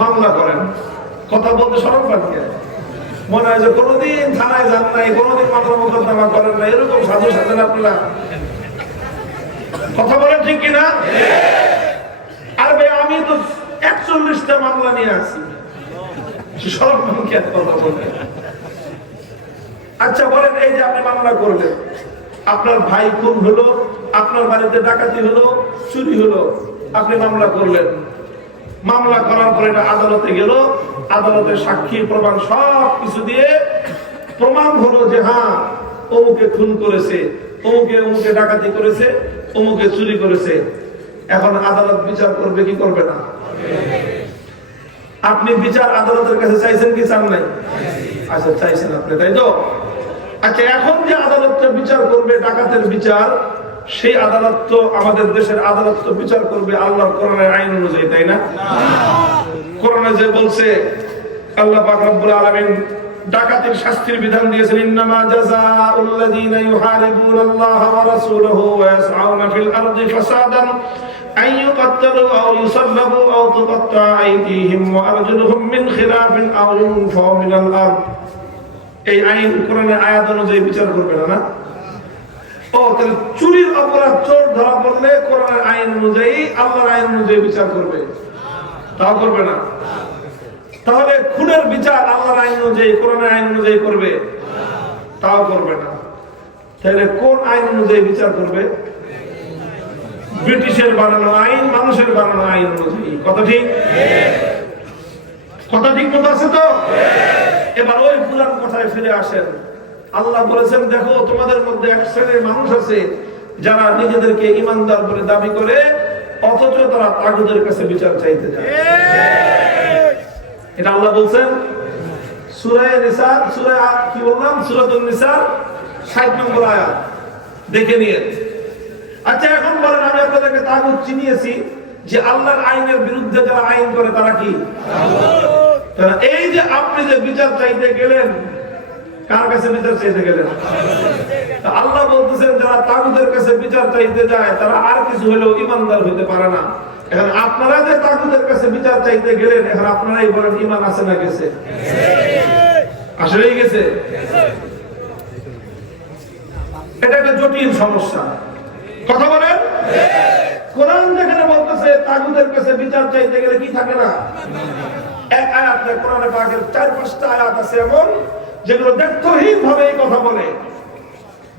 মামলা করেন। কথা বলতে শরম পান? মনে হয় যে কোনোদিন থানায় যান নাই, কোনোদিন মামলা মোকদ্দমা করেন না, এরকম সাধু সাধেন আপনারা। কথা বলেন ঠিক কিনা? আর ভাই, আমি তো 41টা মামলা নিয়ে আসি, শরম কেন কথা বলতে? আচ্ছা বলেন, এই যে আপনি মামলা করলেন, আপনার ভাই খুন হলো, আপনার বাড়িতে ডাকাতি হলো, চুরি হলো, আপনি মামলা করলেন। মামলা করার পরে এটা আদালতে গেল, আদালতের সাক্ষী প্রমাণ সব কিছু দিয়ে প্রমাণ হলো যে হ্যাঁ, অমুকে খুন করেছে, অমুকে অমুকে ডাকাতি করেছে, অমুকে চুরি করেছে। এখন আদালত বিচার করবে কি করবে না? আপনি বিচার আদালতের কাছে চাইছেন কি চান নাই? আচ্ছা, চাইছেন আপনি, তাই তো? আচ্ছা, এখন যে আদালতটা বিচার করবে ডাকাতের বিচার, সেই আদালত তো আমাদের দেশের আদালত তো বিচার করবে আল্লাহর কোরআনের আইন অনুযায়ী, তাই না? কোরআনে যে বলছে, আল্লাহ পাক রব্বুল আলামিন ডাকাতের শাস্তির বিধান দিয়েছেন, ইন্নামা জাযাউল লাযীনা ইউহারিবুনাল্লাহা ওয়া রাসূলাহু ওয়া ইয়াসআউনা ফিল আরদি ফাসাদান আন ইউকাত্তালু আও ইউসাল্লাবু আও তুকাত্তা আইদিহিম ওয়া আরজুলুহুম মিন খিলাফিন আও ইউনফাউ মিনাল আরদ। এই আইন কোরআনের আয়াত অনুযায়ী বিচার করবে না? ও তাহলে চুরির অপরাধ চোর ধরা পড়লে কোরআনের আইন অনুযায়ী, আল্লাহর আইন অনুযায়ী বিচার করবে? তাও করবে না। তাহলে খুনের বিচার আল্লাহর আইন অনুযায়ী, কোরআনের আইন অনুযায়ী করবে? তাও করবে না। তাহলে কোন আইন অনুযায়ী বিচার করবে? ব্রিটিশের বানানো আইন, মানুষের বানানো আইন অনুযায়ী। কথা ঠিক? কথা ঠিক মতো আছে তো? এবার ওই পুরান কথায় ফিরে আসেন। আল্লাহ বলেছেন, দেখো তোমাদের মধ্যে এক শ্রেণীর মানুষ আছে যারা নিজেদেরকে ইমানদার বলে দাবি করে, অথচ তারা তাগুতের কাছে বিচার চাইতে যায়। এটা আল্লাহ বলছেন সূরা নিসা, সূরা কি বললাম, সূরাতুন নিসার 60 নম্বর আয়াত, দেখে নিয়ে। আচ্ছা এখন বলেন, আমি আপনাদেরকে তাগুত চিনিয়েছি যে আল্লাহর আইনের বিরুদ্ধে যারা আইন করে তারা কি? এই যে আপনি যে বিচার চাইতে গেলেন, কার কাছে বিচার চাইতে গেলেন? আল্লাহ বলতেছেন যারা তাগুতের কাছে বিচার চাইতে যায় তারা আর কিছু হলেও ইমানদার হইতে পারে না। এখন আপনারা যে তাগুতের কাছে বিচার চাইতে গেলেন, এখন আপনারাই বলেন ঈমান আছে না গেছে? আসলেই গেছে। এটা একটা জটিল সমস্যা। কথা বলেন। কোরআন যেখানে বলতেছে তাগুতের কাছে বিচার চাইতে গেলে কি থাকে না? এক আয়াত না, কোরআনে পাকের 4-5টা আয়াত আছে এমন যেগুলো দ্ব্যর্থহীন ভাবে এই কথা বলে,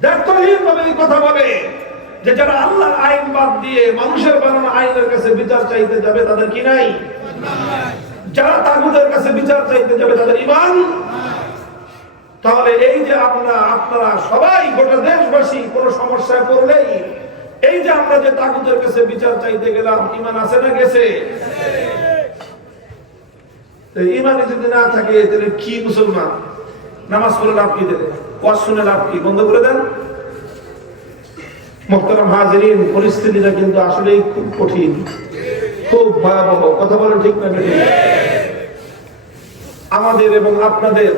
দ্ব্যর্থহীন ভাবে এই কথা বলে যে যারা আল্লাহর আইন বাদ দিয়ে মানুষের বানানো আইনের কাছে বিচার চাইতে যাবে তাদের কি নাই? যারা তাগুতের কাছে বিচার চাইতে যাবে তাদের ঈমান। তাহলে এই যে আপনারা সবাই গোটা দেশবাসী কোন সমস্যায় পড়লেই এই যে আমরা যে তাগুতের কাছে বিচার চাইতে গেলাম, ঈমান আছে না গেছে? ঈমান যদি না থাকে তাহলে কি মুসলমান? নামাজ পড়ে লাভ কি? দেবে ওয়াজ শুনে লাভ কি? বন্ধ করে দেন। মুহতারাম হাজিরিন, পরিস্থিতিটা কিন্তু আসলেই খুব কঠিন, খুব ভয়াবহ। কথা বলেন ঠিক না ঠিক? আমাদের এবং আপনাদের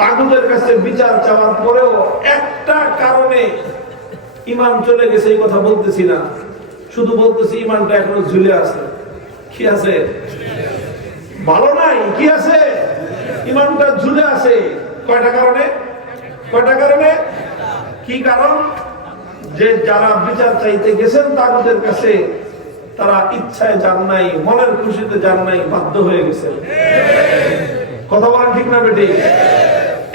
তাগুতের কাছে বিচার চাওয়ার পরেও একটা কারণে ঈমান চলে গেছে এই কথা বলতেছি না, শুধু বলতেছি ঈমানটা এখনো ঝুলে আছে। কি আছে? ভালো নাই, কি আছে? ঈমানটা ঝুলে আছে। কয়টা কারণে? কয়টা কারণে? কি কারণ? যে যারা বিচার চাইতে গেছেন তাগুতের কাছে তারা ইচ্ছায় যান নাই, মনের খুশিতে যান নাই, বাধ্য হয়ে গেছে। কথা বলেন ঠিক না বেটি?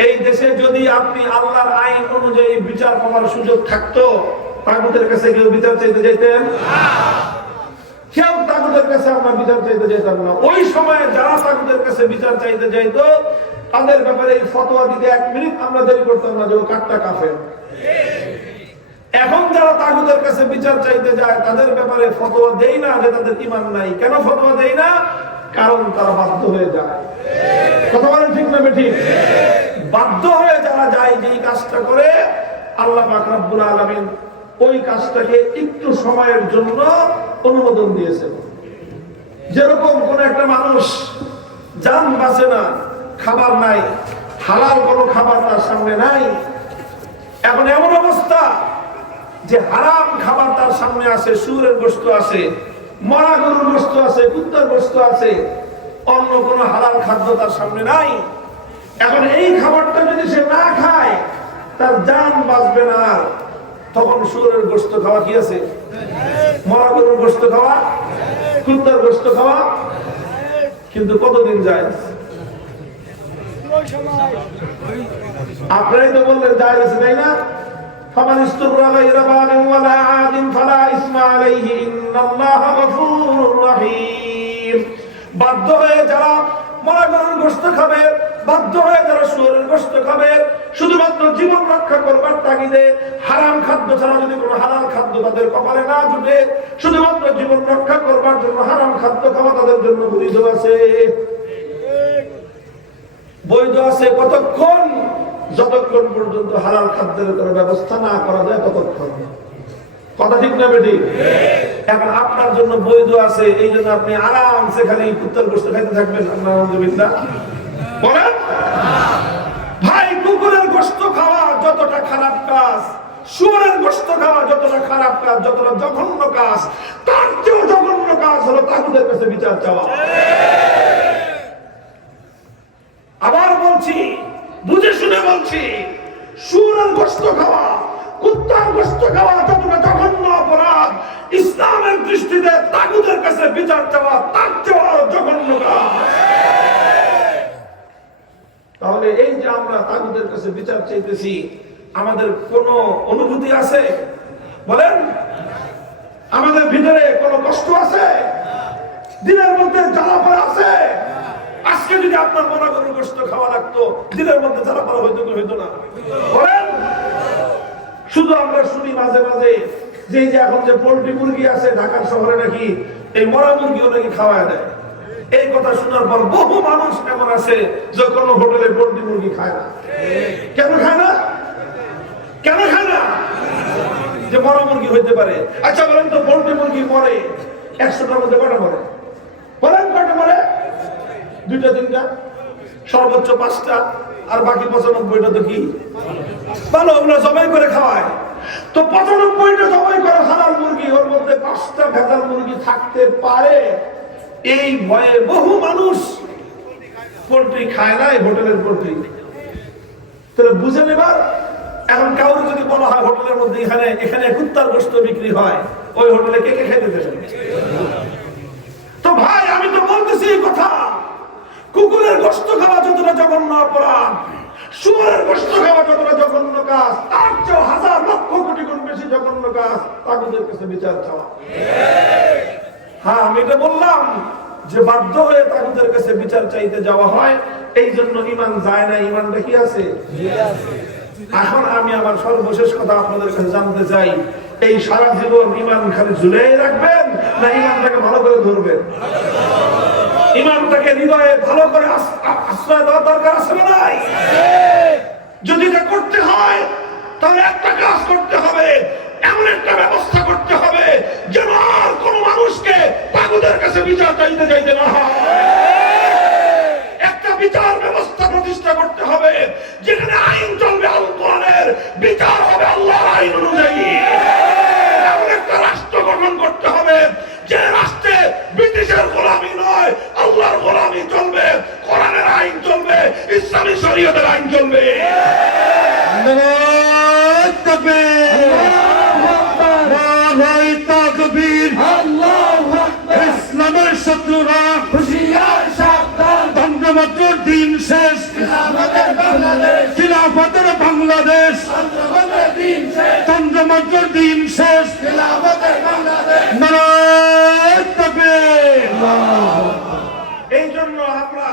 এই দেশে যদি আপনি আল্লাহর আইন অনুযায়ী বিচার পাওয়ার সুযোগ থাকতো, তাগুতের কাছে কেউ বিচার চাইতে যেতেন? কেউ তাগুতের কাছে আমরা বিচার চাইতে যেতাম না। ওই সময়ে যারা তাগুতের কাছে বিচার চাইতে যাইত তাদের ব্যাপারে এই ফতোয়া দিতে 1 মিনিট আমরা দেরি করতাম না যে ও কাটটা কাফের। এখন যারা তাগুতের কাছে বিচার চাইতে যায় তাদের ব্যাপারে ফতোয়া দেই না যে তাদের ঈমান নাই। কেন ফতোয়া দেই না? কারণ তারা বাধ্য হয়ে যায়। কথা বলেন ঠিক না বেঠিক? বাধ্য হয়ে যারা যায় যে এই কাজটা করে, আল্লাহ পাক রব্বুল আলামিন ওই কাজটাকে একটু সময়ের জন্য অনুমোদন দিয়েছেন। যেরকম কোন একটা মানুষ জান বাঁচে না, খাবার নাই, হালাল কোনো খাবার তার সামনে নাই, এখন এমন অবস্থা যে হারাম খাবার তার সামনে আছে, শুয়োরের গোশত আছে, মরা গরুর গোশত আছে, কুত্তার গোশত আছে, অন্য কোনো হালাল খাদ্য তার সামনে নাই। এখন এই খাবারটা যদি সে না খায় তার জান বাঁচবে না। তখন শুয়োরের গোশত খাওয়া কি আছে? মরা গরুর গোশত খাওয়া, কুত্তার গোশত খাওয়া। কিন্তু কতদিন যায়? আপনারাই তো বললেন যায় আছে, তাই না? ফামান ইসতুররা গায়রা বাগিন ওয়ালা আদিন ফালা ইসমা আলাইহি ইন্নাল্লাহা গফুরুর রহিম। বাধ্য হয়ে যারা মরা গরুর গোশত খাবে, বাধ্য হয়ে যারা শুয়োরের গোশত খাবে, শুধুমাত্র জীবন রক্ষা করবার তাগিদে হারাম খাদ্য ছাড়া যদি কোনো হালাল খাদ্য তাদের কপালে না জুটে, শুধুমাত্র জীবন রক্ষা করবার জন্য হারাম খাদ্য খাওয়া তাদের জন্য বৈধ আছে। বৈধ আছে কতক্ষণ? যতক্ষণ পর্যন্ত হালাল খাদ্যের কোনো ব্যবস্থা না করা যায় ততক্ষণ। কথা ঠিক না বেটি? এখন আপনার জন্য বৈধ আছে, এই জন্য আপনি আরামসে খালি কুত্তার গোশত খাইতে থাকবেন। আলহামদুলিল্লাহ বলেন ভাই, কুকুরের গোশত খাওয়া যতটা খারাপ কাজ, শুয়োরের গোশত খাওয়া যতটা খারাপ কাজ, যতটা জঘন্য কাজ, তার চেয়েও জঘন্য কাজ হলো তাগুতের কাছে বিচার চাওয়া। আবার বলছি, বুঝে শুনে বলছি, শুয়োরের গোশত খাওয়া, কুত্তার গোশত খাওয়া যতটা জঘন্য অপরাধ, ইসলামের দৃষ্টিতে তাগুতের কাছে বিচার চাওয়া তার চেয়েও জঘন্য কাজ। তাহলে এই যে আমরা তাগুতের কাছে বিচার চাইতেছি, আমাদের কোন অনুভূতি আছে? বলেন, আমাদের ভিতরে কোন কষ্ট আছে? দিনের মধ্যে জ্বালা পড়া আছে? আজকে যদি আপনার মরা গরুর গোশত খাওয়া লাগতো, দিনের মধ্যে যারা পারা হইতো কি হইতো না? বলেন। শুধু আমরা শুনি মাঝে মাঝে যে এই যে এখন যে পোল্ট্রি মুরগি আছে ঢাকার শহরে নাকি এই মরা মুরগিও নাকি খাওয়ায় দেয়। এই কথা শোনার পর বহু মানুষ এমন আছে যে কোনো হোটেলে পোল্ট্রি মুরগি খায় না। কেন খায় না? কেন খায় না? যে মরা মুরগি হইতে পারে। আচ্ছা বলেন তো, পোল্ট্রি মুরগি মরে 100টার মধ্যে কয়টা মরে? বলেন কয়টা মরে? 2টা 3টা, সর্বোচ্চ 5টা, আর বাকি 95টা তো কি ভালো, ওগুলো জবাই করে খাওয়ায়। তো 95টা জবাই করে হালাল মুরগি, ওর মধ্যে 5টা ভেজাল মুরগি থাকতে পারে, এই ভয়ে বহু মানুষ পোল্ট্রি খায় না, এই হোটেলের পোল্ট্রি। তাহলে বুঝে নেবার, এখন কাউকে যদি বলা হয় হোটেলের মধ্যে এখানে কুত্তার গোশত বিক্রি হয়, ওই হোটেলে কে কে খাইতে দেবেন? তো ভাই আমি তো বলতেছি এই কথা, কুকুরের গোশত খাওয়া যতটা জঘন্য অপরাধ, শুয়োরের গোশত খাওয়া যতটা জঘন্য কাজ, তার চেয়ে 1000 লক্ষ কোটি গুণ বেশি জঘন্য কাজ তাগুতের কাছে বিচার চাওয়া। হ্যাঁ, আমি এটা বললাম যে বাধ্য হয়ে তাগুতের কাছে বিচার চাইতে যাওয়া হয়, এই জন্য ইমান যায় না। ইমানটা কি আছে? এখন আমি আমার সর্বশেষ কথা আপনাদের কাছে জানতে চাই, এই সারা জীবন ইমান খালি ঝুলিয়ে রাখবেন না ইমানটাকে ভালো করে ধরবেন? ইমানটাকে হৃদয়ে ভালো করে আশ্রয় দেওয়ার দরকার আছে না নাই? যদি এটা করতে হয় তাহলে একটা কাজ করতে হবে, এমন একটা ব্যবস্থা করতে হবে যেন আর কোন মানুষকে তাগুতের কাছে বিচার চাইতে যাইতে না হয়। একটা বিচার ব্যবস্থা প্রতিষ্ঠা করতে হবে যেখানে আইন চলবে আল কোরআনের, বিচার হবে আল্লাহর আইন অনুযায়ী। এমন একটা রাষ্ট্র গঠন করতে হবে যে রাষ্ট্রে ব্রিটিশের গোলামি নয়, আল্লাহর গোলামি চলবে, কোরআনের আইন চলবে, ইসলামী শরীয়তের আইন চলবে। ইসলামের শত্রুরা হুঁশিয়ার সাবধান, বঙ্গবন্ধুর দিন শেষ, খিলাফতের বাংলাদেশ, চন্দ্রবন্ধুর দিন শেষ, এই জন্য আমরা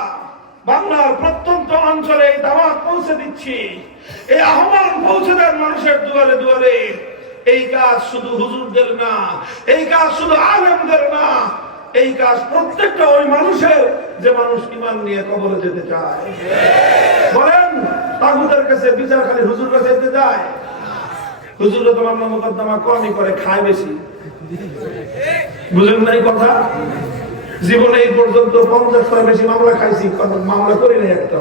বাংলার প্রত্যন্ত অঞ্চলে এই দাওয়াত পৌঁছে দিচ্ছি, এই আহ্বান পৌঁছে দেন মানুষের দুয়ারে দুয়ারে। এই কাজ শুধু হুজুরদের না, এই কাজ শুধু আলেমদের না, এই কাজ প্রত্যেকটা ওই মানুষের যে মানুষ ঈমান নিয়ে কবরে যেতে চায়। বলেন, তাগুতের কাছে বিচার খালি হুজুর কাছে যেতে যায়? হুজুররা তো মামলা মোকদ্দমা কমই করে, খায় বেশি। বুঝেন নাই কথা? জীবনে এই পর্যন্ত 50টার বেশি মামলা খাইছি, মামলা করি নাই একটা।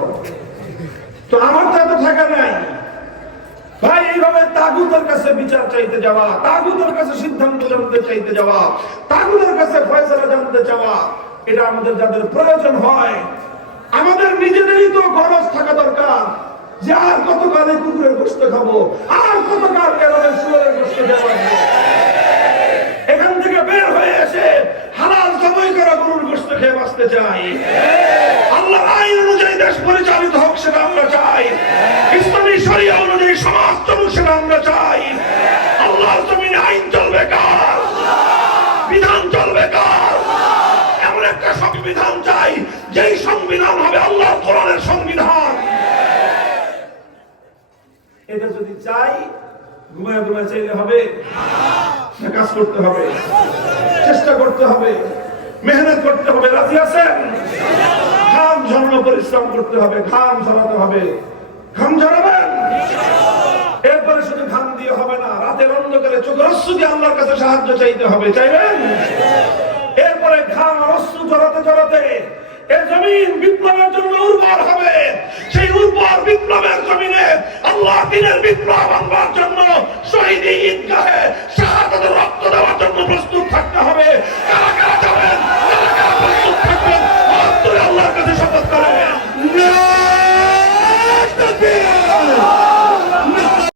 তো আমার তো এত টাকা নাই ভাই। এইভাবে তাগুতের কাছে বিচার চাইতে যাওয়া, তাগুতের কাছে সিদ্ধান্ত জানতে চাইতে যাওয়া, তাগুতের কাছে ফয়সালা জানতে চাওয়া, এটা আমাদের যাদের প্রয়োজন হয়, আমাদের নিজেদেরই তো গরজ থাকা দরকার যে আর কতকাল এই কুকুরের গোশত খাবো, আর কতকাল এভাবে শুয়োরের গোশত খাবো। এখান থেকে বের হয়ে এসে হালাল জবাই করা গরুর গোশত খেয়ে বাঁচতে চাই। আল্লাহর আইন অনুযায়ী দেশ পরিচালিত হোক, সেটা আমরা চাই। ইসলামী শরিয়া অনুযায়ী সমাজ চলুক, সেটা আমরা চাই। আল্লাহর জমিনে আইন চলবে কার? বিধান চলবে কার? এমন একটা সংবিধান চাই যেই সংবিধান হবে আল্লাহর কোরআনের সংবিধান। এটা যদি চাই, ঘুমায় ঘুমায় চাইলে হবে না? কাজ করতে হবে, চেষ্টা করতে হবে, মেহনত করতে হবে। রাজি আছেন? ঘাম ঝরানো পরিশ্রম করতে হবে, ঘাম ঝরাতে হবে। ঘাম ঝরাবেন, এরপরে শুধু ঘাম দিয়ে হবে না, রাতের অন্ধকারে চোখের অশ্রু দিয়ে আল্লাহর কাছে সাহায্য চাইতে হবে। চাইবেন? এরপরে ঘাম আর অশ্রু ঝরাতে ঝরাতে এই জমিন বিপ্লবের জন্য উর্বর হবে। সেই উর্বর বিপ্লবের জমিনে আল্লাহ দ্বীনের বিপ্লব আনবার জন্য শহীদ ঈদগাহে শাহাদাতের রক্ত দেওয়ার জন্য প্রস্তুত থাকতে হবে।